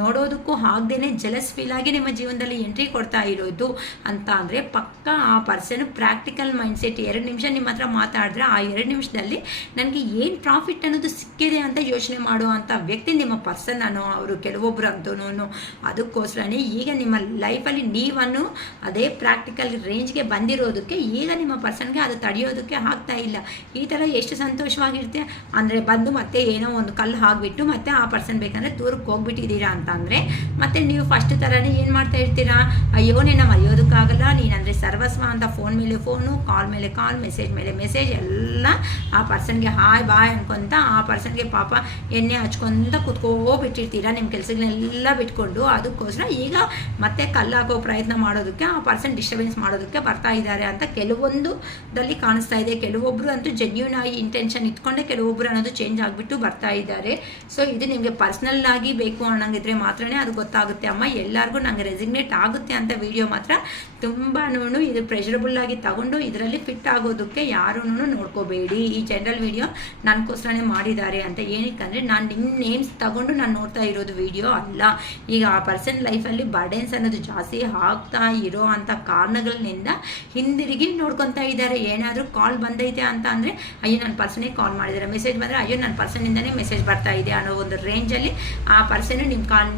ನೋಡೋದಕ್ಕೂ ಆಗದೇನೆ ಜಲಸ್ ಫೀಲ್ ಆಗಿ ನಿಮ್ಮ ಜೀವನದಲ್ಲಿ ಎಂಟ್ರಿ ಕೊಡ್ತಾ ಇರೋದು ಅಂತ ಅಂದರೆ ಪಕ್ಕ ಆ ಪರ್ಸನ್ ಪ್ರಾಕ್ಟಿಕಲ್ ಮೈಂಡ್ಸೆಟ್. 2 ನಿಮಿಷ ನಿಮ್ಮ ಹತ್ರ ಮಾತಾಡಿದ್ರೆ ಆ 2 ನಿಮಿಷದಲ್ಲಿ ನನಗೆ ಏನು ಪ್ರಾಫಿಟ್ ಅನ್ನೋದು ಸಿಕ್ಕಿದೆ ಅಂತ ಯೋಚನೆ ಮಾಡೋ ಅಂಥ ವ್ಯಕ್ತಿ ನಿಮ್ಮ ಪರ್ಸನ್ ಅನ್ನೋ ಅವರು ಕೆಲವೊಬ್ರು ಅಂತೂ. ಅದಕ್ಕೋಸ್ಕರನೇ ಈಗ ನಿಮ್ಮ ಲೈಫಲ್ಲಿ ನೀವನ್ನು ಅದೇ ಪ್ರಾಕ್ಟಿಕಲ್ ರೇಂಜ್ಗೆ ಬಂದಿರೋದು ಆಗೋದಕ್ಕೆ ಈಗ ನಿಮ್ಮ ಪರ್ಸನ್ಗೆ ಅದು ತಡೆಯೋದಕ್ಕೆ ಆಗ್ತಾ ಇಲ್ಲ. ಈ ಥರ ಎಷ್ಟು ಸಂತೋಷವಾಗಿರುತ್ತೆ ಅಂದರೆ ಬಂದು ಮತ್ತೆ ಏನೋ ಒಂದು ಕಲ್ಲು ಹಾಕಿಬಿಟ್ಟು ಮತ್ತೆ ಆ ಪರ್ಸನ್ ಬೇಕಂದರೆ ದೂರಕ್ಕೆ ಹೋಗ್ಬಿಟ್ಟಿದ್ದೀರಾ ಅಂತ ಅಂದರೆ ಮತ್ತೆ ನೀವು ಫಸ್ಟ್ ಥರನೇ ಏನು ಮಾಡ್ತಾ ಇರ್ತೀರಾ, ಅಯ್ಯೋ ನಿನ್ನ ಮರೆಯೋದಕ್ಕಾಗಲ್ಲ, ನೀನಂದರೆ ಸರ್ವಸ್ವ ಅಂತ ಫೋನ್ ಮೇಲೆ ಫೋನು, ಕಾಲ್ ಮೇಲೆ ಕಾಲ್, ಮೆಸೇಜ್ ಮೇಲೆ ಮೆಸೇಜ್ ಎಲ್ಲ ಆ ಪರ್ಸನ್ಗೆ ಹಾಯ್ ಬಾಯ್ ಅನ್ಕೊಂತ ಆ ಪರ್ಸನ್ಗೆ ಪಾಪ ಎಣ್ಣೆ ಹಚ್ಕೊಂತ ಕುತ್ಕೋಬಿಟ್ಟಿರ್ತೀರಾ ನಿಮ್ಮ ಕೆಲಸಗಳನ್ನೆಲ್ಲ ಬಿಟ್ಕೊಂಡು. ಅದಕ್ಕೋಸ್ಕರ ಈಗ ಮತ್ತೆ ಕಲ್ಲಾಕೋ ಪ್ರಯತ್ನ ಮಾಡೋದಕ್ಕೆ ಆ ಪರ್ಸನ್ ಡಿಸ್ಟರ್ಬೆನ್ಸ್ ಮಾಡೋದಕ್ಕೆ ಬರ್ತಾ ಇದ್ದಾರೆ ಅಂತ ಕೆಲವೊಂದುದಲ್ಲಿ ಕಾಣಿಸ್ತಾ ಇದೆ. ಕೆಲವೊಬ್ಬರು ಅಂತೂ ಜೆನ್ಯೂನ್ ಆಗಿ ಇಂಟೆನ್ಷನ್ ಇಟ್ಕೊಂಡೆ, ಕೆಲವೊಬ್ಬರು ಅನ್ನೋದು ಚೇಂಜ್ ಆಗಿಬಿಟ್ಟು ಬರ್ತಾ ಇದ್ದಾರೆ. ಸೊ ಇದು ನಿಮಗೆ ಪರ್ಸ್ನಲ್ ಆಗಿ ಬೇಕು ಅನ್ನಂಗಿದ್ರೆ ಮಾತ್ರನೇ ಅದು ಗೊತ್ತಾಗುತ್ತೆ ಅಮ್ಮ. ಎಲ್ಲರಿಗೂ ನಂಗೆ ರೆಸಿಗ್ನೇಟ್ ಆಗುತ್ತೆ ಅಂತ ವಿಡಿಯೋ ಮಾತ್ರ ತುಂಬಾ ಇದು ಪ್ರೆಷರಬಲ್ ಆಗಿ ತಗೊಂಡು ಇದರಲ್ಲಿ ಫಿಟ್ ಆಗೋದಕ್ಕೆ ಯಾರೂ ನೋಡ್ಕೋಬೇಡಿ. ಈ ಜನರಲ್ ವಿಡಿಯೋ ನನಗೋಸ್ಕರನೇ ಮಾಡಿದ್ದಾರೆ ಅಂತ. ಏನಕ್ಕಂದರೆ ನಾನು ನಿಮ್ಮ ನೇಮ್ಸ್ ತಗೊಂಡು ನಾನು ನೋಡ್ತಾ ಇರೋದು ವಿಡಿಯೋ ಅಲ್ಲ. ಈಗ ಆ ಪರ್ಸನ್ ಲೈಫಲ್ಲಿ ಬರ್ಡೆನ್ಸ್ ಅನ್ನೋದು ಜಾಸ್ತಿ ಆಗ್ತಾ ಇರೋ ಅಂಥ ಕಾರಣಗಳಿಂದ ಹಿಂದಿರುಗಿ ನೋಡ್ಕೊತಾ ಇದ್ದಾರೆ. ಏನಾದರೂ ಕಾಲ್ ಬಂದೈತೆ ಅಂತ ಅಂದರೆ ಅಯ್ಯೋ ನನ್ನ ಪರ್ಸನಿಗೆ ಕಾಲ್ ಮಾಡಿದ್ದಾರೆ, ಮೆಸೇಜ್ ಬಂದರೆ ಅಯ್ಯೋ ನನ್ನ ಪರ್ಸನಿಂದನೇ ಮೆಸೇಜ್ ಬರ್ತಾ ಇದೆ ಅನ್ನೋ ಒಂದು ರೇಂಜಲ್ಲಿ ಆ ಪರ್ಸನ್ ನಿಮ್ಮ ಕಾಲ್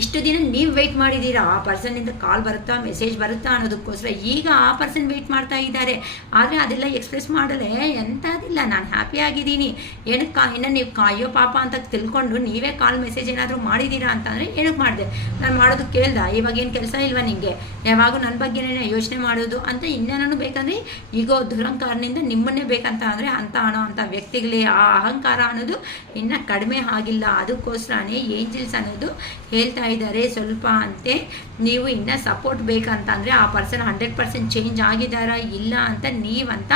ಇಷ್ಟು ದಿನ ನೀವು ವೆಯ್ಟ್ ಮಾಡಿದ್ದೀರಾ, ಆ ಪರ್ಸನ್ನಿಂದ ಕಾಲ್ ಬರುತ್ತಾ ಮೆಸೇಜ್ ಬರುತ್ತಾ ಅನ್ನೋದಕ್ಕೋಸ್ಕರ ಈಗ ಆ ಪರ್ಸನ್ ವೆಯ್ಟ್ ಮಾಡ್ತಾ ಇದ್ದಾರೆ. ಆದರೆ ಅದೆಲ್ಲ ಎಕ್ಸ್ಪ್ರೆಸ್ ಮಾಡಲೇ ಎಂಥದಿಲ್ಲ, ನಾನು ಹ್ಯಾಪಿ ಆಗಿದ್ದೀನಿ. ಏನಕ್ಕೆ ಇನ್ನು ನೀವು ಅಯ್ಯೋ ಪಾಪ ಅಂತ ತಿಳ್ಕೊಂಡು ನೀವೇ ಕಾಲ್ ಮೆಸೇಜ್ ಏನಾದರೂ ಮಾಡಿದ್ದೀರಾ ಅಂತಂದರೆ ಏನಕ್ಕೆ ಮಾಡಿದೆ, ನಾನು ಮಾಡೋದು ಕೇಳ್ದ, ಇವಾಗೇನು ಕೆಲಸ ಇಲ್ವಾ ನಿಮಗೆ, ಯಾವಾಗೂ ನನ್ನ ಬಗ್ಗೆನೇ ಯೋಚನೆ ಮಾಡೋದು ಅಂತ ಇನ್ನೇನೂ ಬೇಕಂದರೆ ಈಗೋ ದುರಂಕಾರನಿಂದ ನಿಮ್ಮನ್ನೇ ಬೇಕಂತ ಅಂದರೆ ಅಂತ ಅನ್ನೋ ಅಂಥ ವ್ಯಕ್ತಿಗಳೇ ಆ ಅಹಂಕಾರ ಅನ್ನೋದು ಇನ್ನೂ ಕಡಿಮೆ ಆಗಿಲ್ಲ. ಅದಕ್ಕೋಸ್ಕರನೇ ಏಂಜಲ್ಸ್ ಅನ್ನೋದು ಹೇಳ್ತಾ ಇದ್ದಾರೆ ಸ್ವಲ್ಪ ಅಂತೆ ನೀವು ಇನ್ನೂ ಸಪೋರ್ಟ್ ಬೇಕಂತ ಅಂದರೆ ಆ ಪರ್ಸನ್ 100% ಚೇಂಜ್ ಆಗಿದ್ದಾರಾ ಇಲ್ಲ ಅಂತ ನೀವಂತ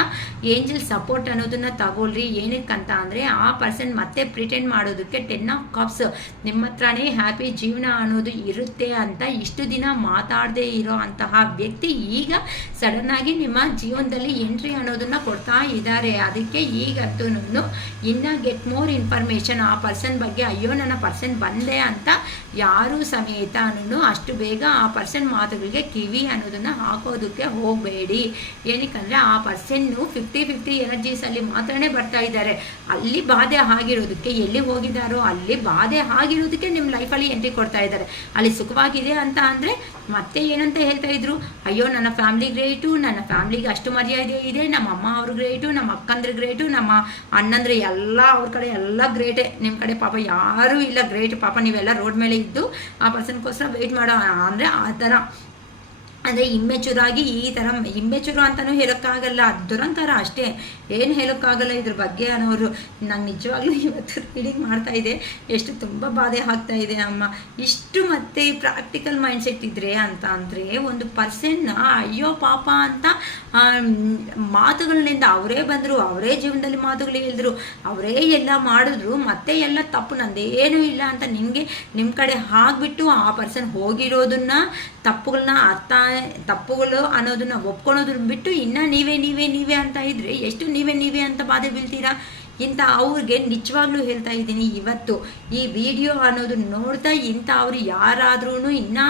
ಏಂಜಲ್ ಸಪೋರ್ಟ್ ಅನ್ನೋದನ್ನು ತಗೊಳ್ರಿ. ಏನಕ್ಕಂತ ಅಂದರೆ ಆ ಪರ್ಸನ್ ಮತ್ತೆ ಪ್ರಿಟೆಂಡ್ ಮಾಡೋದಕ್ಕೆ 10 ಆಫ್ ಕಪ್ಸ್ ನಿಮ್ಮ ಹತ್ರನೇ ಹ್ಯಾಪಿ ಜೀವನ ಅನ್ನೋದು ಇರುತ್ತೆ ಅಂತ ಇಷ್ಟು ದಿನ ಮಾತಾಡದೇ ಇರೋ ಅಂತಹ ವ್ಯಕ್ತಿ ಈಗ ಸಡನ್ನಾಗಿ ನಿಮ್ಮ ಜೀವನದಲ್ಲಿ ಎಂಟ್ರಿ ಅನ್ನೋದನ್ನು ಕೊಡ್ತಾ ಇದ್ದಾರೆ. ಅದಕ್ಕೆ ಈಗಂತೂ ಇನ್ನು ಗೆಟ್ ಮೋರ್ ಇನ್ಫಾರ್ಮೇಷನ್ ಆ ಪರ್ಸನ್ ಬಗ್ಗೆ. ಅಯ್ಯೋ ನನ್ನ ಪರ್ಸನ್ ಬಂದೆ ಅಂತ ಯಾರೂ ಸಮೇತ ಅಷ್ಟು ಬೇಗ ಆ ಪರ್ಸನ್ ಮಾತುಗಳಿಗೆ ಕಿವಿ ಅನ್ನೋದನ್ನು ಹಾಕೋದಕ್ಕೆ ಹೋಗಬೇಡಿ. ಏನಕ್ಕಂದರೆ ಆ ಪರ್ಸನ್ನು 50-50 ಎನರ್ಜೀಸಲ್ಲಿ ಮಾತ್ರನೇ ಬರ್ತಾ ಇದ್ದಾರೆ. ಅಲ್ಲಿ ಬಾಧೆ ಆಗಿರೋದಕ್ಕೆ ಎಲ್ಲಿ ಹೋಗಿದ್ದಾರೋ ಅಲ್ಲಿ ಬಾಧೆ ಆಗಿರೋದಕ್ಕೆ ನಿಮ್ಮ ಲೈಫಲ್ಲಿ ಎಂಟ್ರಿ ಕೊಡ್ತಾ ಇದ್ದಾರೆ. ಅಲ್ಲಿ ಸುಖವಾಗಿದೆ ಅಂತ ಅಂದರೆ ಮತ್ತೆ ಏನಂತ ಹೇಳ್ತಾ ಇದ್ರು, ಅಯ್ಯೋ ನನ್ನ ಫ್ಯಾಮ್ಲಿ ಗ್ರೇಟು, ನನ್ನ ಫ್ಯಾಮ್ಲಿಗೆ ಅಷ್ಟು ಮರ್ಯಾದೆ ಇದೆ, ನಮ್ಮ ಅಮ್ಮ ಅವರು ಗ್ರೇಟು, ನಮ್ಮ ಅಕ್ಕಂದ್ರೆ ಗ್ರೇಟು, ನಮ್ಮ ಅಣ್ಣಂದ್ರೆ ಎಲ್ಲ ಅವ್ರ ಕಡೆ ಎಲ್ಲ ಗ್ರೇಟೇ, ನಿಮ್ಮ ಕಡೆ ಪಾಪ ಯಾರೂ ಇಲ್ಲ ಗ್ರೇಟ್, ಪಾಪ ನೀವೆಲ್ಲ ರೋಡ್ ಮೇಲೆ ಇದ್ದು ಆ ಪರ್ಸನ್ಗೋಸ್ಕರ ವೆಯ್ಟ್ ಮಾಡೋ ಅಂದರೆ ಆ ಥರ ಅಂದರೆ ಇಮ್ಮೆಚೂರಾಗಿ ಈ ಥರ ಇಮ್ಮೆಚೂರು ಅಂತಲೂ ಹೇಳೋಕ್ಕಾಗಲ್ಲ, ದುರಂಕಾರ ಅಷ್ಟೇ, ಏನು ಹೇಳೋಕ್ಕಾಗಲ್ಲ ಇದ್ರ ಬಗ್ಗೆ ಅನ್ನೋರು. ನಾನು ನಿಜವಾಗ್ಲೂ ಇವತ್ತು ರೀಡಿಂಗ್ ಮಾಡ್ತಾ ಇದೆ, ಎಷ್ಟು ತುಂಬ ಬಾಧೆ ಆಗ್ತಾ ಇದೆ ಅಮ್ಮ. ಇಷ್ಟು ಮತ್ತೆ ಪ್ರಾಕ್ಟಿಕಲ್ ಮೈಂಡ್ಸೆಟ್ ಇದ್ರೆ ಅಂತ ಅಂದರೆ ಒಂದು ಪರ್ಸನ್ನ ಅಯ್ಯೋ ಪಾಪ ಅಂತ ಮಾತುಗಳಿಂದ ಅವರೇ ಬಂದರು, ಅವರೇ ಜೀವನದಲ್ಲಿ ಮಾತುಗಳು ಹೇಳಿದ್ರು, ಅವರೇ ಎಲ್ಲ ಮಾಡಿದ್ರು, ಮತ್ತೆ ಎಲ್ಲ ತಪ್ಪು ನಂದೇನೂ ಇಲ್ಲ ಅಂತ ನಿಮಗೆ ನಿಮ್ಮ ಕಡೆ ಹಾಕ್ಬಿಟ್ಟು ಆ ಪರ್ಸನ್ ಹೋಗಿರೋದನ್ನ ತಪ್ಪುಗಳು ಅನ್ನೋದನ್ನ ಒಪ್ಕೊಳೋದನ್ನ ಬಿಟ್ಟು ಇನ್ನು ನೀವೇ ಅಂತ ಇದ್ರೆ ಎಷ್ಟು ನೀವೇ ಅಂತ ಬಾಧೆ ಬೀಳ್ತೀರಾ. ಇಂಥ ಅವ್ರಿಗೆ ನಿಜವಾಗ್ಲೂ ಹೇಳ್ತಾ ಇದ್ದೀನಿ, ಇವತ್ತು ಈ ವಿಡಿಯೋ ಅನ್ನೋದು ನೋಡ್ತಾ ಇಂಥ ಅವರು ಯಾರಾದ್ರೂ ಇನ್ನೂ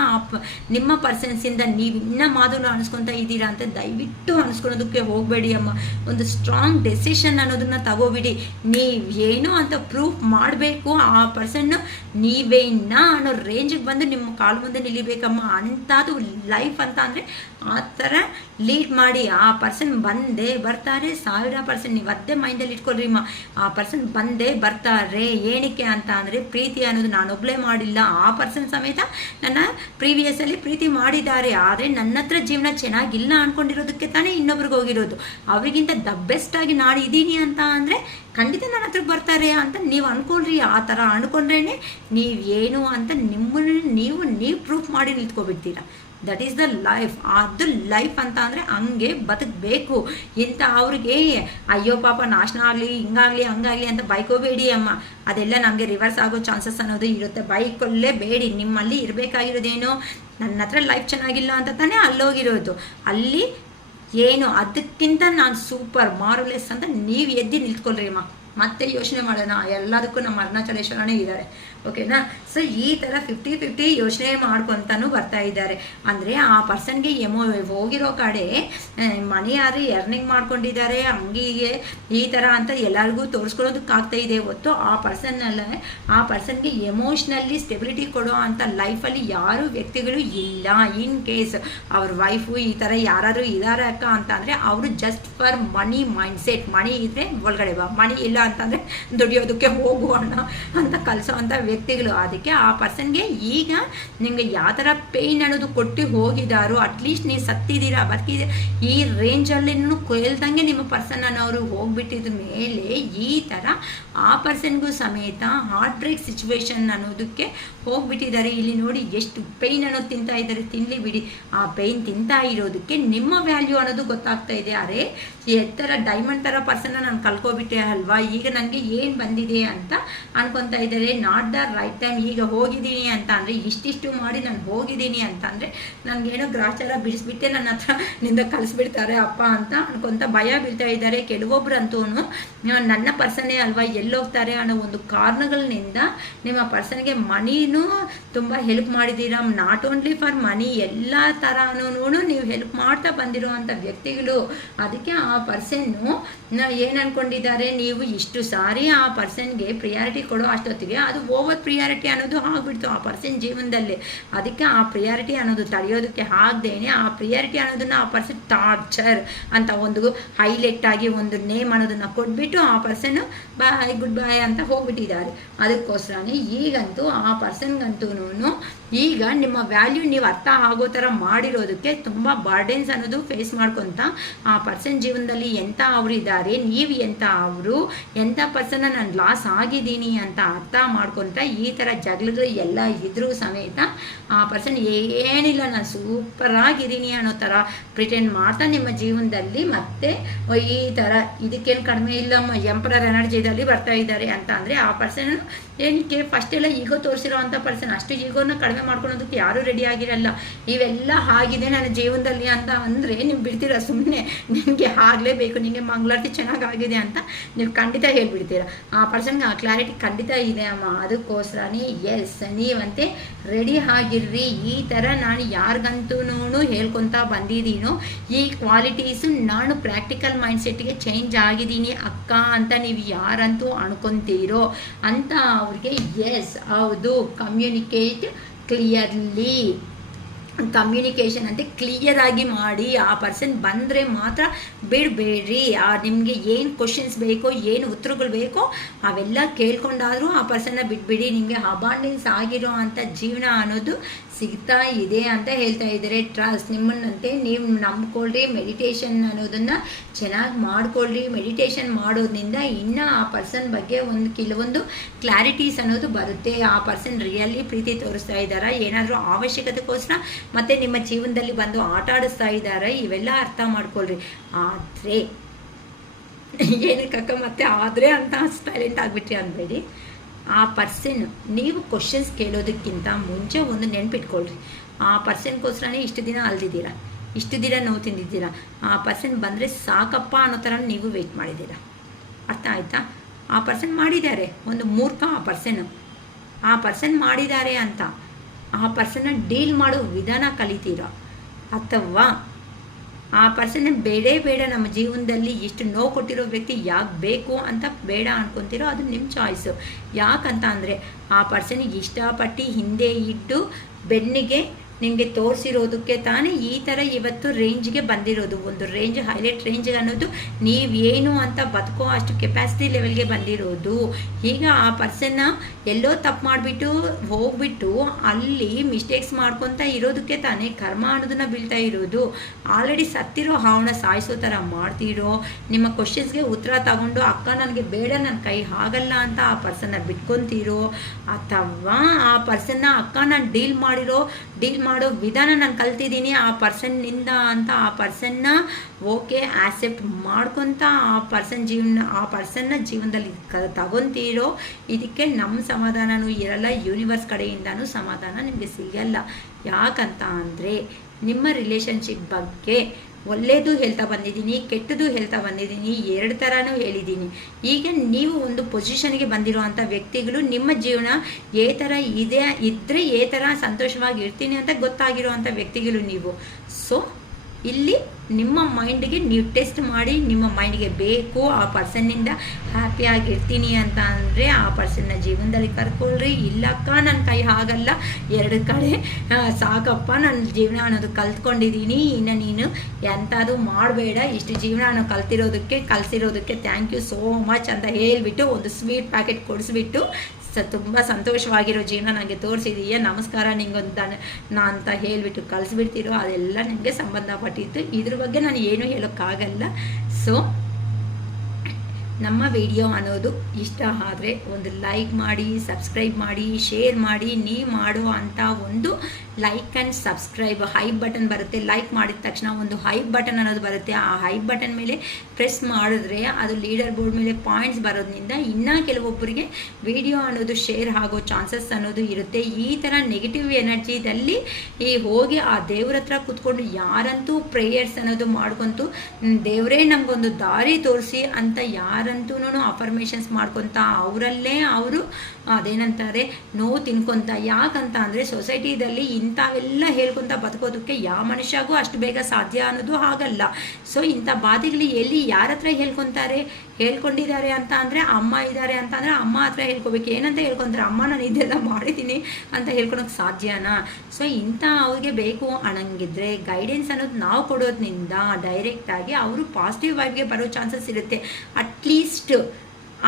ನಿಮ್ಮ ಪರ್ಸನ್ಸಿಂದ ನೀವು ಇನ್ನೂ ಮಾತುಗಳು ಅನಿಸ್ಕೊತಾ ಇದ್ದೀರಾ ಅಂತ ದಯವಿಟ್ಟು ಅನಿಸ್ಕೊಳೋದಕ್ಕೆ ಹೋಗಬೇಡಿ ಅಮ್ಮ. ಒಂದು ಸ್ಟ್ರಾಂಗ್ ಡೆಸಿಷನ್ ಅನ್ನೋದನ್ನ ತಗೋಬಿಡಿ. ನೀವೇನೋ ಅಂತ ಪ್ರೂಫ್ ಮಾಡಬೇಕು, ಆ ಪರ್ಸನ್ನು ನೀವೇ ಇನ್ನ ಅನ್ನೋ ರೇಂಜಿಗೆ ಬಂದು ನಿಮ್ಮ ಕಾಲು ಮುಂದೆ ನಿಲ್ಲಿಬೇಕಮ್ಮ. ಅಂಥದ್ದು ಲೈಫ್ ಅಂತ ಅಂದರೆ ಆ ಥರ ಲೀಡ್ ಮಾಡಿ. ಆ ಪರ್ಸನ್ ಬಂದೇ ಬರ್ತಾರೆ, 1000% ನೀವು ಅದೇ ಮೈಂಡಲ್ಲಿ ಇಟ್ಕೊಳ್ರಿ ಅಮ್ಮ. ಆ ಪರ್ಸನ್ ಬಂದೇ ಬರ್ತಾರೆ. ಏನಕ್ಕೆ ಅಂತ ಅಂದರೆ ಪ್ರೀತಿ ಅನ್ನೋದು ನಾನೊಬ್ಬಳೇ ಮಾಡಿಲ್ಲ, ಆ ಪರ್ಸನ್ ಸಮೇತ ನನ್ನ ಪ್ರೀವಿಯಸ್ಸಲ್ಲಿ ಪ್ರೀತಿ ಮಾಡಿದ್ದಾರೆ. ಆದರೆ ನನ್ನ ಹತ್ರ ಜೀವನ ಚೆನ್ನಾಗಿಲ್ಲ ಅಂದ್ಕೊಂಡಿರೋದಕ್ಕೆ ತಾನೇ ಇನ್ನೊಬ್ರಿಗೆ ಹೋಗಿರೋದು. ಅವರಿಗಿಂತ ದ ಬೆಸ್ಟಾಗಿ ನಾನು ಇದ್ದೀನಿ ಅಂತ ಅಂದರೆ ಖಂಡಿತ ನನ್ನ ಹತ್ರಕ್ಕೆ ಬರ್ತಾರೆ ಅಂತ ನೀವು ಅಂದ್ಕೊಳ್ರಿ. ಆ ಥರ ಅಂದ್ಕೊಂಡ್ರೇ ನೀವೇನು ಅಂತ ನಿಮ್ಮನ್ನು ನೀವು ಪ್ರೂಫ್ ಮಾಡಿ ನಿಂತ್ಕೊಬಿಡ್ತೀರಾ. That is the life. ಅದು ಲೈಫ್ ಅಂತ ಅಂದರೆ ಹಂಗೆ ಬದುಕಬೇಕು. ಇಂಥ ಅವ್ರಿಗೆ ಅಯ್ಯೋ ಪಾಪ ನಾಶನ ಆಗಲಿ, ಹಿಂಗಾಗಲಿ ಹಂಗಾಗಲಿ ಅಂತ ಬೈಕೋಬೇಡಿ ಅಮ್ಮ. ಅದೆಲ್ಲ ನಮಗೆ ರಿವರ್ಸ್ ಆಗೋ ಚಾನ್ಸಸ್ ಅನ್ನೋದು ಇರುತ್ತೆ. ಬೈಕೊಳ್ಳೇ ಬೇಡಿ. ನಿಮ್ಮಲ್ಲಿ ಇರಬೇಕಾಗಿರೋದೇನೋ ನನ್ನ ಹತ್ರ ಲೈಫ್ ಚೆನ್ನಾಗಿಲ್ಲ ಅಂತ ತಾನೇ ಅಲ್ಲೋಗಿರೋದು. ಅಲ್ಲಿ ಏನು ಅದಕ್ಕಿಂತ ನಾನು ಸೂಪರ್ ಮಾರ್ವೆಲೆಸ್ ಅಂತ ನೀವು ಎದ್ದು ನಿಂತ್ಕೊಳ್ರಿ ಅಮ್ಮ. ಮತ್ತೆ ಯೋಚನೆ ಮಾಡೋಣ, ಎಲ್ಲದಕ್ಕೂ ನಮ್ಮ ಅರುಣಾಚಲೇಶ್ವರನೇ ಇದ್ದಾರೆ. ಓಕೆನಾ? ಸೊ ಈ ಥರ 50-50 ಯೋಚನೆ ಮಾಡ್ಕೊತಾನು ಬರ್ತಾ ಇದ್ದಾರೆ. ಅಂದರೆ ಆ ಪರ್ಸನ್ಗೆ ಹೋಗಿರೋ ಕಡೆ ಮನಿ ಯಾರು ಎರ್ನಿಂಗ್ ಮಾಡ್ಕೊಂಡಿದ್ದಾರೆ ಹಂಗಿಗೆ ಈ ಥರ ಅಂತ ಎಲ್ಲರಿಗೂ ತೋರಿಸ್ಕೊಳ್ಳೋದಕ್ಕಾಗ್ತಾ ಇದೆ ಹೊತ್ತು ಆ ಪರ್ಸನ್ಗೆ ಎಮೋಷ್ನಲ್ಲಿ ಸ್ಟೆಬಿಲಿಟಿ ಕೊಡೋ ಅಂತ ಲೈಫಲ್ಲಿ ಯಾರು ವ್ಯಕ್ತಿಗಳು ಇಲ್ಲ. ಇನ್ ಕೇಸ್ ಅವ್ರ ವೈಫು ಈ ಥರ ಯಾರಾದರೂ ಇದ್ದಾರೆ ಅಕ್ಕ ಅಂತ ಅಂದರೆ ಅವರು ಜಸ್ಟ್ ಫಾರ್ ಮನಿ ಮೈಂಡ್ಸೆಟ್. ಮನಿ ಇದ್ದರೆ ಒಳಗಡೆ ಬಾ, ಮನಿ ಇಲ್ಲ ಅಂತಂದರೆ ದುಡಿಯೋದಕ್ಕೆ ಹೋಗುವಣ ಅಂತ ಕಲಿಸೋ ಅಂಥ ವ್ಯಕ್ತಿಗಳು. ಅದಕ್ಕೆ ಆ ಪರ್ಸನ್ಗೆ ಈಗ ನಿಮಗೆ ಯಾವ ಥರ ಪೇಯ್ನ್ ಅನ್ನೋದು ಕೊಟ್ಟು ಹೋಗಿದ್ದಾರೋ, ಅಟ್ಲೀಸ್ಟ್ ನೀವು ಸತ್ತಿದ್ದೀರಾ ಬದುಕಿದ್ದೀರಾ ಈ ರೇಂಜಲ್ಲಿ ಕೊಯ್ಲ್ದಂಗೆ ನಿಮ್ಮ ಪರ್ಸನ್ ಅನ್ನೋರು ಹೋಗ್ಬಿಟ್ಟಿದ ಮೇಲೆ ಈ ಥರ ಆ ಪರ್ಸನ್ಗೂ ಸಮೇತ ಹಾರ್ಟ್ ಬ್ರೇಕ್ ಸಿಚುವೇಶನ್ ಅನ್ನೋದಕ್ಕೆ ಹೋಗ್ಬಿಟ್ಟಿದ್ದಾರೆ. ಇಲ್ಲಿ ನೋಡಿ ಎಷ್ಟು ಪೇಯ್ನ್ ಅನ್ನೋದು ತಿಂತಾ ಇದ್ದಾರೆ. ತಿನ್ನಲಿ ಬಿಡಿ, ಆ ಪೇಯ್ನ್ ತಿಂತಾ ಇರೋದಕ್ಕೆ ನಿಮ್ಮ ವ್ಯಾಲ್ಯೂ ಅನ್ನೋದು ಗೊತ್ತಾಗ್ತಾ ಇದೆ. ಅರೆ ಎತ್ತರ ಡೈಮಂಡ್ ಥರ ಪರ್ಸನ್ನ ನಾನು ಕಳ್ಕೊಬಿಟ್ಟೆ ಅಲ್ವಾ, ಈಗ ನನಗೆ ಏನು ಬಂದಿದೆ ಅಂತ ಅನ್ಕೊತಾ ಇದ್ದಾರೆ. Not the right time. ಈಗ ಹೋಗಿದ್ದೀನಿ ಅಂತ ಅಂದರೆ ಇಷ್ಟಿಷ್ಟು ಮಾಡಿ ನಾನು ಹೋಗಿದ್ದೀನಿ ಅಂತ ಅಂದರೆ ನನಗೇನೋ ಗ್ರಾಚಾರ ಬಿಡಿಸ್ಬಿಟ್ಟೆ ನನ್ನ ಹತ್ರ ನಿಂದ ಕಲಿಸ್ಬಿಡ್ತಾರೆ ಅಪ್ಪ ಅಂತ ಅನ್ಕೊತ ಭಯ ಬೀಳ್ತಾ ಇದ್ದಾರೆ. ಕೆಲವೊಬ್ರಂತೂ ನನ್ನ ಪರ್ಸನ್ನೇ ಅಲ್ವಾ ಎಲ್ಲೋಗ್ತಾರೆ ಅನ್ನೋ ಒಂದು ಕಾರಣಗಳಿಂದ ನಿಮ್ಮ ಪರ್ಸನ್ಗೆ ಮನಿನೂ ತುಂಬ ಹೆಲ್ಪ್ ಮಾಡಿದ್ದೀರಾ. ನಾಟ್ ಓನ್ಲಿ ಫಾರ್ ಮನಿ, ಎಲ್ಲ ಥರನೂ ನೀವು ಹೆಲ್ಪ್ ಮಾಡ್ತಾ ಬಂದಿರುವಂಥ ವ್ಯಕ್ತಿಗಳು. ಅದಕ್ಕೆ ಆ ಪರ್ಸನ್ನು ಏನು ಅನ್ಕೊಂಡಿದ್ದಾರೆ, ನೀವು ಇಷ್ಟು ಸಾರಿ ಆ ಪರ್ಸನ್ಗೆ ಪ್ರಿಯಾರಿಟಿ ಕೊಡೋ ಅಷ್ಟೊತ್ತಿಗೆ ಅದು ಓವರ್ ಪ್ರಿಯಾರಿಟಿ ಅನ್ನೋದು ಆಗ್ಬಿಡ್ತು ಆ ಪರ್ಸನ್ ಜೀವನದಲ್ಲಿ. ಅದಕ್ಕೆ ಆ ಪ್ರಿಯಾರಿಟಿ ಅನ್ನೋದು ತಡೆಯೋದಕ್ಕೆ ಆಗದೇನೆ ಆ ಪ್ರಿಯಾರಿಟಿ ಅನ್ನೋದನ್ನು ಆ ಪರ್ಸನ್ ಟಾರ್ಚರ್ ಅಂತ ಒಂದು ಹೈಲೈಟ್ ಆಗಿ ಒಂದು ನೇಮ್ ಅನ್ನೋದನ್ನು ಕೊಟ್ಬಿಟ್ಟು ಆ ಪರ್ಸನ್ ಬಾಯ್ ಗುಡ್ ಬಾಯ್ ಅಂತ ಹೋಗ್ಬಿಟ್ಟಿದ್ದಾರೆ. ಅದಕ್ಕೋಸ್ಕರನೇ ಈಗಂತೂ ಆ ಪರ್ಸನ್ಗಂತೂ ಈಗ ನಿಮ್ಮ ವ್ಯಾಲ್ಯೂ ನೀವು ಅರ್ಥ ಆಗೋ ಥರ ಮಾಡಿರೋದಕ್ಕೆ ತುಂಬ ಬರ್ಡೆನ್ಸ್ ಅನ್ನೋದು ಫೇಸ್ ಮಾಡ್ಕೊತ ಆ ಪರ್ಸನ್ ಜೀವನದಲ್ಲಿ ಎಂಥ ಅವರು ಇದ್ದಾರೆ, ನೀವು ಎಂಥ ಅವರು, ಎಂಥ ಪರ್ಸನ್ನ ನಾನು ಲಾಸ್ ಆಗಿದ್ದೀನಿ ಅಂತ ಅರ್ಥ ಮಾಡ್ಕೊತ ಈ ಥರ ಜಗಳಗಳು ಎಲ್ಲ ಇದ್ರೂ ಸಮೇತ ಆ ಪರ್ಸನ್ ಏನಿಲ್ಲ ನಾನು ಸೂಪರ್ ಆಗಿದ್ದೀನಿ ಅನ್ನೋ ಥರ ಪ್ರಿಟೆಂಡ್ ಮಾಡ್ತಾ ನಿಮ್ಮ ಜೀವನದಲ್ಲಿ ಮತ್ತೆ ಈ ಥರ ಇದಕ್ಕೇನು ಕಡಿಮೆ ಇಲ್ಲ ಎಂಪರರ್ ಎನರ್ಜಿದಲ್ಲಿ ಬರ್ತಾ ಇದ್ದಾರೆ ಅಂತ ಅಂದರೆ ಆ ಪರ್ಸನ್ ಏನಕ್ಕೆ ಫಸ್ಟ್ ಎಲ್ಲ ಈಗೋ ತೋರಿಸಿರೋ ಅಂಥ ಪರ್ಸನ್ ಅಷ್ಟು ಈಗೋನ ಕಡಿಮೆ ಮಾಡ್ಕೊಳೋದಕ್ಕೆ ಯಾರೂ ರೆಡಿ ಆಗಿರಲ್ಲ. ಇವೆಲ್ಲ ಆಗಿದೆ ನನ್ನ ಜೀವನದಲ್ಲಿ ಅಂತ ಅಂದರೆ ನೀವು ಬಿಡ್ತೀರ ಸುಮ್ಮನೆ, ನಿಮಗೆ ಆಗಲೇಬೇಕು, ನಿಮಗೆ ಮಂಗಳಾರತಿ ಚೆನ್ನಾಗಾಗಿದೆ ಅಂತ ನೀವು ಖಂಡಿತ ಹೇಳ್ಬಿಡ್ತೀರ. ಆ ಪರ್ಸನ್ಗೆ ಆ ಕ್ಲಾರಿಟಿ ಖಂಡಿತ ಇದೆ ಅಮ್ಮ. ಅದಕ್ಕೋಸ್ಕರನೇ ಎಸ್ ನೀವಂತೆ ರೆಡಿ ಆಗಿರ್ರಿ. ಈ ಥರ ನಾನು ಯಾರಿಗಂತೂ ಹೇಳ್ಕೊತಾ ಬಂದಿದ್ದೀನೋ ಈ ಕ್ವಾಲಿಟೀಸು ನಾನು ಪ್ರಾಕ್ಟಿಕಲ್ ಮೈಂಡ್ಸೆಟ್ಗೆ ಚೇಂಜ್ ಆಗಿದ್ದೀನಿ ಅಕ್ಕ ಅಂತ ನೀವು ಯಾರಂತೂ ಅನ್ಕೊತೀರೋ ಅಂತ ಅವ್ರಿಗೆ ಎಸ್ ಹೌದು ಕಮ್ಯುನಿಕೇಟ್ ಕ್ಲಿಯರ್ಲಿ. ಕಮ್ಯುನಿಕೇಷನ್ ಅಂತ ಕ್ಲಿಯರ್ ಆಗಿ ಮಾಡಿ. ಆ ಪರ್ಸನ್ ಬಂದರೆ ಮಾತ್ರ ಬಿಡಬೇಡ್ರಿ. ನಿಮಗೆ ಏನು ಕ್ವಶನ್ಸ್ ಬೇಕೋ ಏನು ಉತ್ತರಗಳು ಬೇಕೋ ಅವೆಲ್ಲ ಕೇಳ್ಕೊಂಡಾದರೂ ಆ ಪರ್ಸನ್ನ ಬಿಟ್ಬಿಡಿ. ನಿಮಗೆ ಅಬಾಂಡೆನ್ಸ್ ಆಗಿರೋ ಅಂಥ ಜೀವನ ಅನ್ನೋದು ಸಿಗ್ತಾ ಇದೆ ಅಂತ ಹೇಳ್ತಾ ಇದ್ದಾರೆ. ಟ್ರಸ್ಟ್ ನಿಮ್ಮನ್ನಂತೆ ನೀವು ನಂಬ್ಕೊಳ್ರಿ. ಮೆಡಿಟೇಷನ್ ಅನ್ನೋದನ್ನು ಚೆನ್ನಾಗಿ ಮಾಡ್ಕೊಳ್ರಿ. ಮೆಡಿಟೇಷನ್ ಮಾಡೋದ್ರಿಂದ ಇನ್ನೂ ಆ ಪರ್ಸನ್ ಬಗ್ಗೆ ಕೆಲವೊಂದು ಕ್ಲಾರಿಟೀಸ್ ಅನ್ನೋದು ಬರುತ್ತೆ. ಆ ಪರ್ಸನ್ ರಿಯಲಿ ಪ್ರೀತಿ ತೋರಿಸ್ತಾ ಇದ್ದಾರಾ, ಏನಾದರೂ ಅವಶ್ಯಕತೆಗೋಸ್ಕರ ಮತ್ತು ನಿಮ್ಮ ಜೀವನದಲ್ಲಿ ಬಂದು ಆಟ ಆಡಿಸ್ತಾ ಇದ್ದಾರೆ, ಇವೆಲ್ಲ ಅರ್ಥ ಮಾಡ್ಕೊಳ್ರಿ. ಆದರೆ ಏನಕ್ಕಕ್ಕ ಮತ್ತೆ ಆದರೆ ಅಂತ ಸೈಲೆಂಟ್ ಆಗಿಬಿಟ್ರಿ ಅನ್ಬೇಡಿ. ಆ ಪರ್ಸನ್ ನೀವು ಕ್ವಶನ್ಸ್ ಕೇಳೋದಕ್ಕಿಂತ ಮುಂಚೆ ಒಂದು ನೆನ್ಪಿಟ್ಕೊಳ್ರಿ. ಆ ಪರ್ಸನ್ಗೋಸ್ಕರನೇ ಇಷ್ಟು ದಿನ ಅಲ್ದಿದ್ದೀರಾ, ಇಷ್ಟು ದಿನ ನೋವು ತಿಂದಿದ್ದೀರಾ. ಆ ಪರ್ಸನ್ ಬಂದರೆ ಸಾಕಪ್ಪ ಅನ್ನೋ ಥರ ನೀವು ವೆಯ್ಟ್ ಮಾಡಿದ್ದೀರಾ. ಅರ್ಥ ಆಯಿತಾ? ಆ ಪರ್ಸನ್ ಮಾಡಿದ್ದಾರೆ, ಒಂದು ಮೂರ್ಖ ಆ ಪರ್ಸನ್ ಮಾಡಿದ್ದಾರೆ ಅಂತ ಆ ಪರ್ಸನ್ನ ಡೀಲ್ ಮಾಡೋ ವಿಧಾನ ಕಲಿತೀರಾ, ಅಥವಾ ಆ ಪರ್ಸನ್ ಬೇಡ ನಮ್ಮ ಜೀವನದಲ್ಲಿ ಎಷ್ಟು ನೋವು ಕೊಟ್ಟಿರೋ ವ್ಯಕ್ತಿ ಯಾಕೆ ಬೇಕು ಅಂತ ಬೇಡ ಅನ್ಕೊತೀರೋ ಅದು ನಿಮ್ಮ ಚಾಯ್ಸು. ಯಾಕಂತ ಅಂದರೆ ಆ ಪರ್ಸನಿಗೆ ಇಷ್ಟಪಟ್ಟು ಹಿಂದೆ ಇಟ್ಟು ಬೆನ್ನಿಗೆ ನಿಮಗೆ ತೋರಿಸಿರೋದಕ್ಕೆ ತಾನೇ ಈ ಥರ ಇವತ್ತು ರೇಂಜ್ಗೆ ಬಂದಿರೋದು. ಒಂದು ರೇಂಜ್ ಹೈಲೈಟ್ ರೇಂಜ್ ಅನ್ನೋದು ನೀವೇನು ಅಂತ ಬದುಕೋ ಅಷ್ಟು ಕೆಪಾಸಿಟಿ ಲೆವೆಲ್ಗೆ ಬಂದಿರೋದು. ಈಗ ಆ ಪರ್ಸನ್ನ ಎಲ್ಲೋ ತಪ್ಪು ಮಾಡಿಬಿಟ್ಟು ಹೋಗ್ಬಿಟ್ಟು ಅಲ್ಲಿ ಮಿಸ್ಟೇಕ್ಸ್ ಮಾಡ್ಕೊತ ಇರೋದಕ್ಕೆ ತಾನೇ ಕರ್ಮ ಅನ್ನೋದನ್ನ ಬೀಳ್ತಾ ಇರೋದು. ಆಲ್ರೆಡಿ ಸತ್ತಿರೋ ಹಾವನ್ನ ಸಾಯಿಸೋ ಥರ ಮಾಡ್ತಿರೋ, ನಿಮ್ಮ ಕ್ವಶನ್ಸ್ಗೆ ಉತ್ತರ ತಗೊಂಡು ಅಕ್ಕ ನನಗೆ ಬೇಡ ನನ್ನ ಕೈ ಆಗಲ್ಲ ಅಂತ ಆ ಪರ್ಸನ್ನ ಬಿಟ್ಕೊತೀರೋ, ಅಥವಾ ಆ ಪರ್ಸನ್ನ ಅಕ್ಕ ನಾನು ಡೀಲ್ ಮಾಡೋ ವಿಧಾನ ನಾನು ಕಲ್ತಿದ್ದೀನಿ ಆ ಪರ್ಸನ್ನಿಂದ ಅಂತ ಆ ಪರ್ಸನ್ನ ಓಕೆ ಆಕ್ಸೆಪ್ಟ್ ಮಾಡ್ಕೊತ ಆ ಪರ್ಸನ್ನ ಜೀವನದಲ್ಲಿ ತಗೊತೀರೋ, ಇದಕ್ಕೆ ನಮ್ಮ ಸಮಾಧಾನವೂ ಇರಲ್ಲ, ಯೂನಿವರ್ಸ್ ಕಡೆಯಿಂದನೂ ಸಮಾಧಾನ ನಿಮಗೆ ಸಿಗಲ್ಲ. ಯಾಕಂತ ಅಂದರೆ ನಿಮ್ಮ ರಿಲೇಷನ್ಶಿಪ್ ಬಗ್ಗೆ ಒಳ್ಳೆಯದು ಹೇಳ್ತಾ ಬಂದಿದ್ದೀನಿ, ಕೆಟ್ಟದ್ದು ಹೇಳ್ತಾ ಬಂದಿದ್ದೀನಿ, ಎರಡು ಥರನೂ ಹೇಳಿದ್ದೀನಿ. ಈಗ ನೀವು ಒಂದು ಪೊಸಿಷನ್ಗೆ ಬಂದಿರೋ ಅಂಥ ವ್ಯಕ್ತಿಗಳು ನಿಮ್ಮ ಜೀವನ ಏ ಥರ ಇದ್ದರೆ ಏ ಥರ ಸಂತೋಷವಾಗಿ ಇರ್ತೀನಿ ಅಂತ ಗೊತ್ತಾಗಿರೋ ಅಂಥ ವ್ಯಕ್ತಿಗಳು ನೀವು. ಸೊ ಇಲ್ಲಿ ನಿಮ್ಮ ಮೈಂಡ್ಗೆ ನೀವು ಟೆಸ್ಟ್ ಮಾಡಿ, ನಿಮ್ಮ ಮೈಂಡ್ಗೆ ಬೇಕು ಆ ಪರ್ಸನ್ನಿಂದ ಹ್ಯಾಪಿಯಾಗಿರ್ತೀನಿ ಅಂತ ಅಂದರೆ ಆ ಪರ್ಸನ್ನ ಜೀವನದಲ್ಲಿ ಕರ್ಕೊಳ್ರಿ. ಇಲ್ಲಕ್ಕ ನನ್ನ ಕೈ ಆಗಲ್ಲ, ಎರಡು ಕಡೆ ಸಾಕಪ್ಪ, ನನ್ನ ಜೀವನ ಅನ್ನೋದು ಕಲ್ತ್ಕೊಂಡಿದ್ದೀನಿ, ಇನ್ನು ನೀನು ಎಂಥದ್ದು ಮಾಡಬೇಡ, ಇಷ್ಟು ಜೀವನ ನಾನು ಕಲಿಸಿರೋದಕ್ಕೆ ಥ್ಯಾಂಕ್ ಯು ಸೋ ಮಚ್ ಅಂತ ಹೇಳಿಬಿಟ್ಟು ಒಂದು ಸ್ವೀಟ್ ಪ್ಯಾಕೆಟ್ ಕೊಡಿಸ್ಬಿಟ್ಟು ತುಂಬ ಸಂತೋಷವಾಗಿರೋ ಜೀವನ ನನಗೆ ತೋರಿಸಿದೀಯ, ನಮಸ್ಕಾರ ನಿಂಗೊಂದು ನಾ ಅಂತ ಹೇಳಿಬಿಟ್ಟು ಕಳಿಸ್ಬಿಡ್ತಿರೋ, ಅದೆಲ್ಲ ನಿಮಗೆ ಸಂಬಂಧಪಟ್ಟಿತ್ತು. ಇದ್ರ ಬಗ್ಗೆ ನಾನು ಏನೂ ಹೇಳೋಕ್ಕಾಗಲ್ಲ. ಸೊ ನಮ್ಮ ವಿಡಿಯೋ ಅನ್ನೋದು ಇಷ್ಟ ಆದರೆ ಒಂದು ಲೈಕ್ ಮಾಡಿ, ಸಬ್ಸ್ಕ್ರೈಬ್ ಮಾಡಿ, ಶೇರ್ ಮಾಡಿ. ನೀವು ಮಾಡೋ ಅಂಥ ಒಂದು like and subscribe hype button ಬರುತ್ತೆ. ಲೈಕ್ ಮಾಡಿದ ತಕ್ಷಣ ಒಂದು ಹೈಪ್ ಬಟನ್ ಅನ್ನೋದು ಬರುತ್ತೆ. ಆ ಹೈಪ್ ಬಟನ್ ಮೇಲೆ ಪ್ರೆಸ್ ಮಾಡಿದ್ರೆ ಅದು ಲೀಡರ್ ಬೋರ್ಡ್ ಮೇಲೆ ಪಾಯಿಂಟ್ಸ್ ಬರೋದ್ರಿಂದ ಇನ್ನೂ ಕೆಲವೊಬ್ಬರಿಗೆ ವಿಡಿಯೋ ಅನ್ನೋದು ಶೇರ್ ಆಗೋ ಚಾನ್ಸಸ್ ಅನ್ನೋದು ಇರುತ್ತೆ. ಈ ಥರ ನೆಗೆಟಿವ್ ಎನರ್ಜಿದಲ್ಲಿ ಹೋಗಿ ಆ ದೇವ್ರ ಹತ್ರ ಕೂತ್ಕೊಂಡು ಯಾರಂತೂ ಪ್ರೇಯರ್ಸ್ ಅನ್ನೋದು ಮಾಡ್ಕೊಂತು ದೇವರೇ ನಮಗೊಂದು ದಾರಿ ತೋರಿಸಿ ಅಂತ ಯಾರಂತೂ ಅಫರ್ಮೇಷನ್ಸ್ ಮಾಡ್ಕೊತ ಅವರಲ್ಲೇ ಅವರು ಅದೇನಂತಾರೆ ನೋವು ತಿನ್ಕೊಂತ. ಯಾಕಂತ ಅಂದರೆ ಸೊಸೈಟಿದಲ್ಲಿ ಇಂಥವೆಲ್ಲ ಹೇಳ್ಕೊತ ಬದುಕೋದಕ್ಕೆ ಯಾವ ಮನುಷ್ಯಗೂ ಅಷ್ಟು ಬೇಗ ಸಾಧ್ಯ ಅನ್ನೋದು ಆಗಲ್ಲ. ಸೊ ಇಂಥ ಬಾಧೆಗಳು ಎಲ್ಲಿ ಯಾರ ಹತ್ರ ಹೇಳ್ಕೊಂಡಿದ್ದಾರೆ ಅಂತ ಅಂದರೆ ಅಮ್ಮ ಇದ್ದಾರೆ ಅಂತ ಅಂದರೆ ಅಮ್ಮ ಹತ್ರ ಹೇಳ್ಕೊಬೇಕು. ಏನಂತ ಹೇಳ್ಕೊಂತಾರೆ, ಅಮ್ಮ ನಾನು ಇದೆಲ್ಲ ಮಾಡಿದ್ದೀನಿ ಅಂತ ಹೇಳ್ಕೊಳಕ್ಕೆ ಸಾಧ್ಯನಾ? ಸೊ ಇಂಥ ಅವ್ರಿಗೆ ಬೇಕು ಅನ್ನಂಗಿದ್ರೆ ಗೈಡೆನ್ಸ್ ಅನ್ನೋದು ನಾವು ಕೊಡೋದ್ರಿಂದ ಡೈರೆಕ್ಟಾಗಿ ಅವರು ಪಾಸಿಟಿವ್ ವೈಬ್ಗೆ ಬರೋ ಚಾನ್ಸಸ್ ಇರುತ್ತೆ. ಅಟ್ಲೀಸ್ಟ್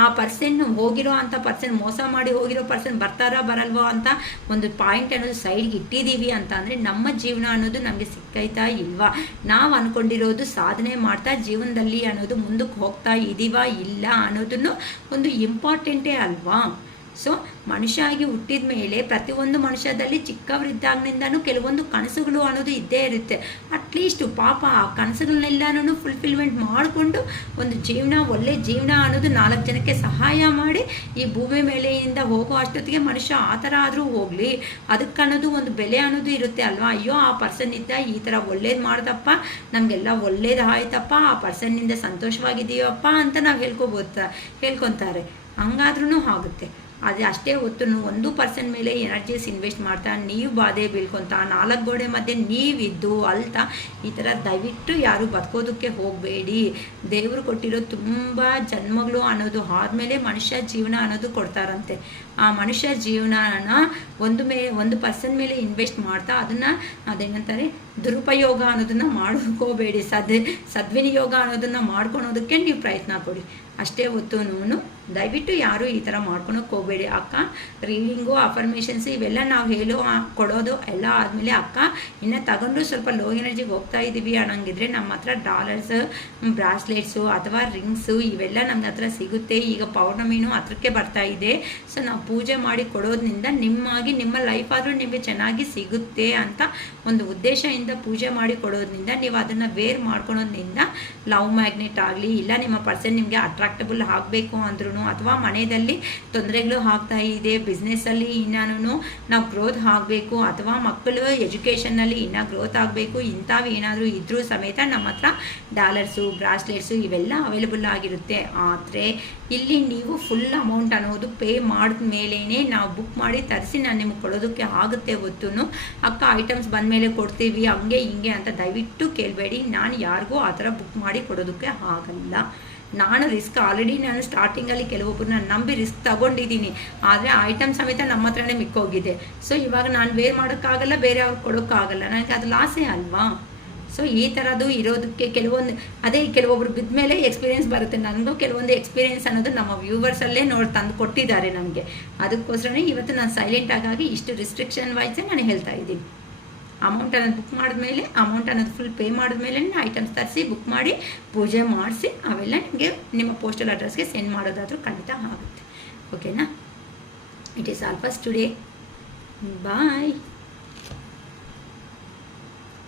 ಆ ಪರ್ಸನ್ ಹೋಗಿರೋ ಅಂಥ ಪರ್ಸನ್, ಮೋಸ ಮಾಡಿ ಹೋಗಿರೋ ಪರ್ಸನ್ ಬರ್ತಾರಾ ಬರಲ್ವೋ ಅಂತ ಒಂದು ಪಾಯಿಂಟ್ ಅನ್ನೋದು ಸೈಡ್ಗೆ ಇಟ್ಟಿದ್ದೀವಿ ಅಂತ ಅಂದರೆ ನಮ್ಮ ಜೀವನ ಅನ್ನೋದು ನಮಗೆ ಸಿಕ್ಕೈತಾ ಇಲ್ವಾ, ನಾವು ಅಂದ್ಕೊಂಡಿರೋದು ಸಾಧನೆ ಮಾಡ್ತಾ ಜೀವನದಲ್ಲಿ ಅನ್ನೋದು ಮುಂದಕ್ಕೆ ಹೋಗ್ತಾ ಇದ್ದೀವಾ ಇಲ್ಲ ಅನ್ನೋದನ್ನು ಒಂದು ಇಂಪಾರ್ಟೆಂಟೇ ಅಲ್ವಾ. ಸೊ ಮನುಷ್ಯ ಆಗಿ ಹುಟ್ಟಿದ ಮೇಲೆ ಪ್ರತಿಯೊಂದು ಮನುಷ್ಯದಲ್ಲಿ ಚಿಕ್ಕವರಿದ್ದಾಗಿನಿಂದನೂ ಕೆಲವೊಂದು ಕನಸುಗಳು ಅನ್ನೋದು ಇದ್ದೇ ಇರುತ್ತೆ. ಅಟ್ಲೀಸ್ಟು ಪಾಪ ಆ ಕನಸುಗಳನ್ನೆಲ್ಲನೂ ಫುಲ್ಫಿಲ್ಮೆಂಟ್ ಮಾಡಿಕೊಂಡು ಒಂದು ಒಳ್ಳೆ ಜೀವನ ಅನ್ನೋದು 4 ಜನಕ್ಕೆ ಸಹಾಯ ಮಾಡಿ ಈ ಭೂಮಿ ಮೇಲೆಯಿಂದ ಹೋಗೋ ಅಷ್ಟೊತ್ತಿಗೆ ಮನುಷ್ಯ ಆ ಥರ ಆದರೂ ಹೋಗಲಿ, ಅದಕ್ಕನ್ನೋದು ಒಂದು ಬೆಲೆ ಅನ್ನೋದು ಇರುತ್ತೆ ಅಲ್ವಾ. ಅಯ್ಯೋ ಆ ಪರ್ಸನ್ ಇದ್ದ ಈ ಥರ ಒಳ್ಳೇದು ಮಾಡ್ದಪ್ಪ, ನಮಗೆಲ್ಲ ಒಳ್ಳೇದಾಯ್ತಪ್ಪ, ಆ ಪರ್ಸನ್ನಿಂದ ಸಂತೋಷವಾಗಿದ್ದೀವಪ್ಪ ಅಂತ ನಾವು ಹೇಳ್ಕೊತಾರೆ. ಹಂಗಾದ್ರೂ ಆಗುತ್ತೆ. ಆದರೆ ಅಷ್ಟೇ ಹೊತ್ತು ಒಂದು ಪರ್ಸನ್ ಮೇಲೆ ಎನರ್ಜೀಸ್ ಇನ್ವೆಸ್ಟ್ ಮಾಡ್ತಾ ನೀವು ಬಾಧೆ ಬೀಳ್ಕೊತ 4 ಗೋಡೆ ಮಧ್ಯೆ ನೀವಿದ್ದು ಅಲ್ತಾ ಈ ಥರ ದಯವಿಟ್ಟು ಯಾರು ಬದುಕೋದಕ್ಕೆ ಹೋಗಬೇಡಿ. ದೇವರು ಕೊಟ್ಟಿರೋ ತುಂಬ ಜನ್ಮಗಳು ಅನ್ನೋದು ಆದಮೇಲೆ ಮನುಷ್ಯ ಜೀವನ ಅನ್ನೋದು ಕೊಡ್ತಾರಂತೆ. ಆ ಮನುಷ್ಯ ಜೀವನನ ಒಂದು ಪರ್ಸನ್ ಮೇಲೆ ಇನ್ವೆಸ್ಟ್ ಮಾಡ್ತಾ ಅದನ್ನು ಅದೇನಂತಾರೆ ದುರುಪಯೋಗ ಅನ್ನೋದನ್ನು ಮಾಡ್ಕೋಬೇಡಿ. ಸದ್ವಿನಿಯೋಗ ಅನ್ನೋದನ್ನು ಮಾಡ್ಕೊಳೋದಕ್ಕೆ ನೀವು ಪ್ರಯತ್ನ ಕೊಡಿ. ಅಷ್ಟೇ ಹೊತ್ತು ದಯವಿಟ್ಟು ಯಾರು ಈ ಥರ ಮಾಡ್ಕೊಳಕ್ಕೆ ಹೋಗಬೇಡಿ. ಅಕ್ಕ ರೀಡಿಂಗು ಅಫರ್ಮೇಷನ್ಸು ಇವೆಲ್ಲ ನಾವು ಕೊಡೋದು ಎಲ್ಲ ಆದಮೇಲೆ ಅಕ್ಕ ಇನ್ನು ತಗೊಂಡು ಸ್ವಲ್ಪ ಲೋ ಎನರ್ಜಿಗೆ ಹೋಗ್ತಾ ಇದ್ದೀವಿ ಅನ್ನೋಂಗಿದ್ರೆ ನಮ್ಮ ಹತ್ರ ಡಾಲರ್ಸ್, ಬ್ರಾಸ್ಲೆಟ್ಸು ಅಥವಾ ರಿಂಗ್ಸು ಇವೆಲ್ಲ ನಮ್ಮ ಹತ್ರ ಸಿಗುತ್ತೆ. ಈಗ ಪೌರ್ಣಮಿನೂ ಹತ್ರಕ್ಕೆ ಬರ್ತಾ ಇದೆ. ಸೊ ನಾವು ಪೂಜೆ ಮಾಡಿ ಕೊಡೋದ್ರಿಂದ ನಿಮ್ಮ ಲೈಫ್ ಆದರೂ ನಿಮಗೆ ಚೆನ್ನಾಗಿ ಸಿಗುತ್ತೆ ಅಂತ ಒಂದು ಉದ್ದೇಶದಿಂದ ಪೂಜೆ ಮಾಡಿ ಕೊಡೋದ್ರಿಂದ ನೀವು ಅದನ್ನು ವೇರ್ ಮಾಡ್ಕೊಳೋದ್ರಿಂದ ಲವ್ ಮ್ಯಾಗ್ನೆಟ್ ಆಗಲಿ ಇಲ್ಲ ನಿಮ್ಮ ಪರ್ಸನ್ ನಿಮಗೆ ಅಟ್ರಾಕ್ಟಬಲ್ ಆಗಬೇಕು ಅಂದ್ರೂ ಅಥವಾ ಮನೆಯಲ್ಲಿ ತೊಂದರೆಗಳು ಆಗ್ತಾ ಇದೆ, ಬಿಸ್ನೆಸ್ಸಲ್ಲಿ ಇನ್ನೂ ನಾವು ಗ್ರೋತ್ ಆಗಬೇಕು ಅಥವಾ ಮಕ್ಕಳು ಎಜುಕೇಷನ್ನಲ್ಲಿ ಇನ್ನೂ ಗ್ರೋತ್ ಆಗಬೇಕು, ಇಂಥವು ಏನಾದರೂ ಇದ್ರೂ ಸಮೇತ ನಮ್ಮ ಹತ್ರ ಡಾಲರ್ಸು, ಬ್ರಾಸ್ಲೆಟ್ಸು ಇವೆಲ್ಲ ಅವೈಲೇಬಲ್ ಆಗಿರುತ್ತೆ. ಆದರೆ ಇಲ್ಲಿ ನೀವು ಫುಲ್ ಅಮೌಂಟ್ ಅನ್ನೋದು ಪೇ ಮಾಡಿದ ಮೇಲೇ ನಾವು ಬುಕ್ ಮಾಡಿ ತರಿಸಿ ನಾನು ನಿಮಗೆ ಕೊಡೋದಕ್ಕೆ ಆಗುತ್ತೆ. ಹೊತ್ತು ಅಕ್ಕ ಐಟಮ್ಸ್ ಬಂದ ಮೇಲೆ ಕೊಡ್ತೀವಿ ಹಂಗೆ ಹಿಂಗೆ ಅಂತ ದಯವಿಟ್ಟು ಕೇಳಬೇಡಿ. ನಾನು ಯಾರಿಗೂ ಆ ಥರ ಬುಕ್ ಮಾಡಿ ಕೊಡೋದಕ್ಕೆ ಆಗಲ್ಲ. ನಾನು ರಿಸ್ಕ್ ಆಲ್ರೆಡಿ ನಾನು ಸ್ಟಾರ್ಟಿಂಗಲ್ಲಿ ಕೆಲವೊಬ್ಬರನ್ನ ನಂಬಿ ರಿಸ್ಕ್ ತಗೊಂಡಿದ್ದೀನಿ. ಆದರೆ ಐಟಮ್ ಸಮೇತ ನಮ್ಮ ಹತ್ರನೇ ಮಿಕ್ಕೋಗಿದೆ. ಸೊ ಇವಾಗ ನಾನು ವೇರ್ ಮಾಡೋಕ್ಕಾಗಲ್ಲ, ಬೇರೆ ಅವ್ರಿಗೆ ಕೊಡೋಕ್ಕಾಗಲ್ಲ, ನನಗೆ ಅದು ಲಾಸೇ ಅಲ್ವಾ. ಸೊ ಈ ಥರದ್ದು ಇರೋದಕ್ಕೆ ಕೆಲವೊಬ್ರು ಬಿದ್ದ ಮೇಲೆ ಎಕ್ಸ್ಪೀರಿಯೆನ್ಸ್ ಬರುತ್ತೆ. ನನಗೂ ಕೆಲವೊಂದು ಎಕ್ಸ್ಪೀರಿಯೆನ್ಸ್ ಅನ್ನೋದು ನಮ್ಮ ವ್ಯೂವರ್ಸಲ್ಲೇ ತಂದು ಕೊಟ್ಟಿದ್ದಾರೆ ನಮಗೆ. ಅದಕ್ಕೋಸ್ಕರನೇ ಇವತ್ತು ನಾನು ಸೈಲೆಂಟ್ ಆಗಿ ಇಷ್ಟು ರಿಸ್ಟ್ರಿಕ್ಷನ್ ವೈಸೇ ನಾನು ಹೇಳ್ತಾ ಇದ್ದೀನಿ. ಅಮೌಂಟ್ ಅನ್ನೋದು ಬುಕ್ ಮಾಡಿದ್ಮೇಲೆ ಅಮೌಂಟ್ ಅನ್ನೋದು ಫುಲ್ ಪೇ ಮಾಡಿದ್ಮೇಲೆ ಐಟಮ್ಸ್ ತರಿಸಿ ಬುಕ್ ಮಾಡಿ ಪೂಜೆ ಮಾಡಿಸಿ ಅವೆಲ್ಲ ನಿಮಗೆ ನಿಮ್ಮ ಪೋಸ್ಟಲ್ ಅಡ್ರೆಸ್ಗೆ ಸೆಂಡ್ ಮಾಡೋದಾದರೂ ಖಂಡಿತ ಆಗುತ್ತೆ. ಓಕೆನಾ? It is all for today. Bye.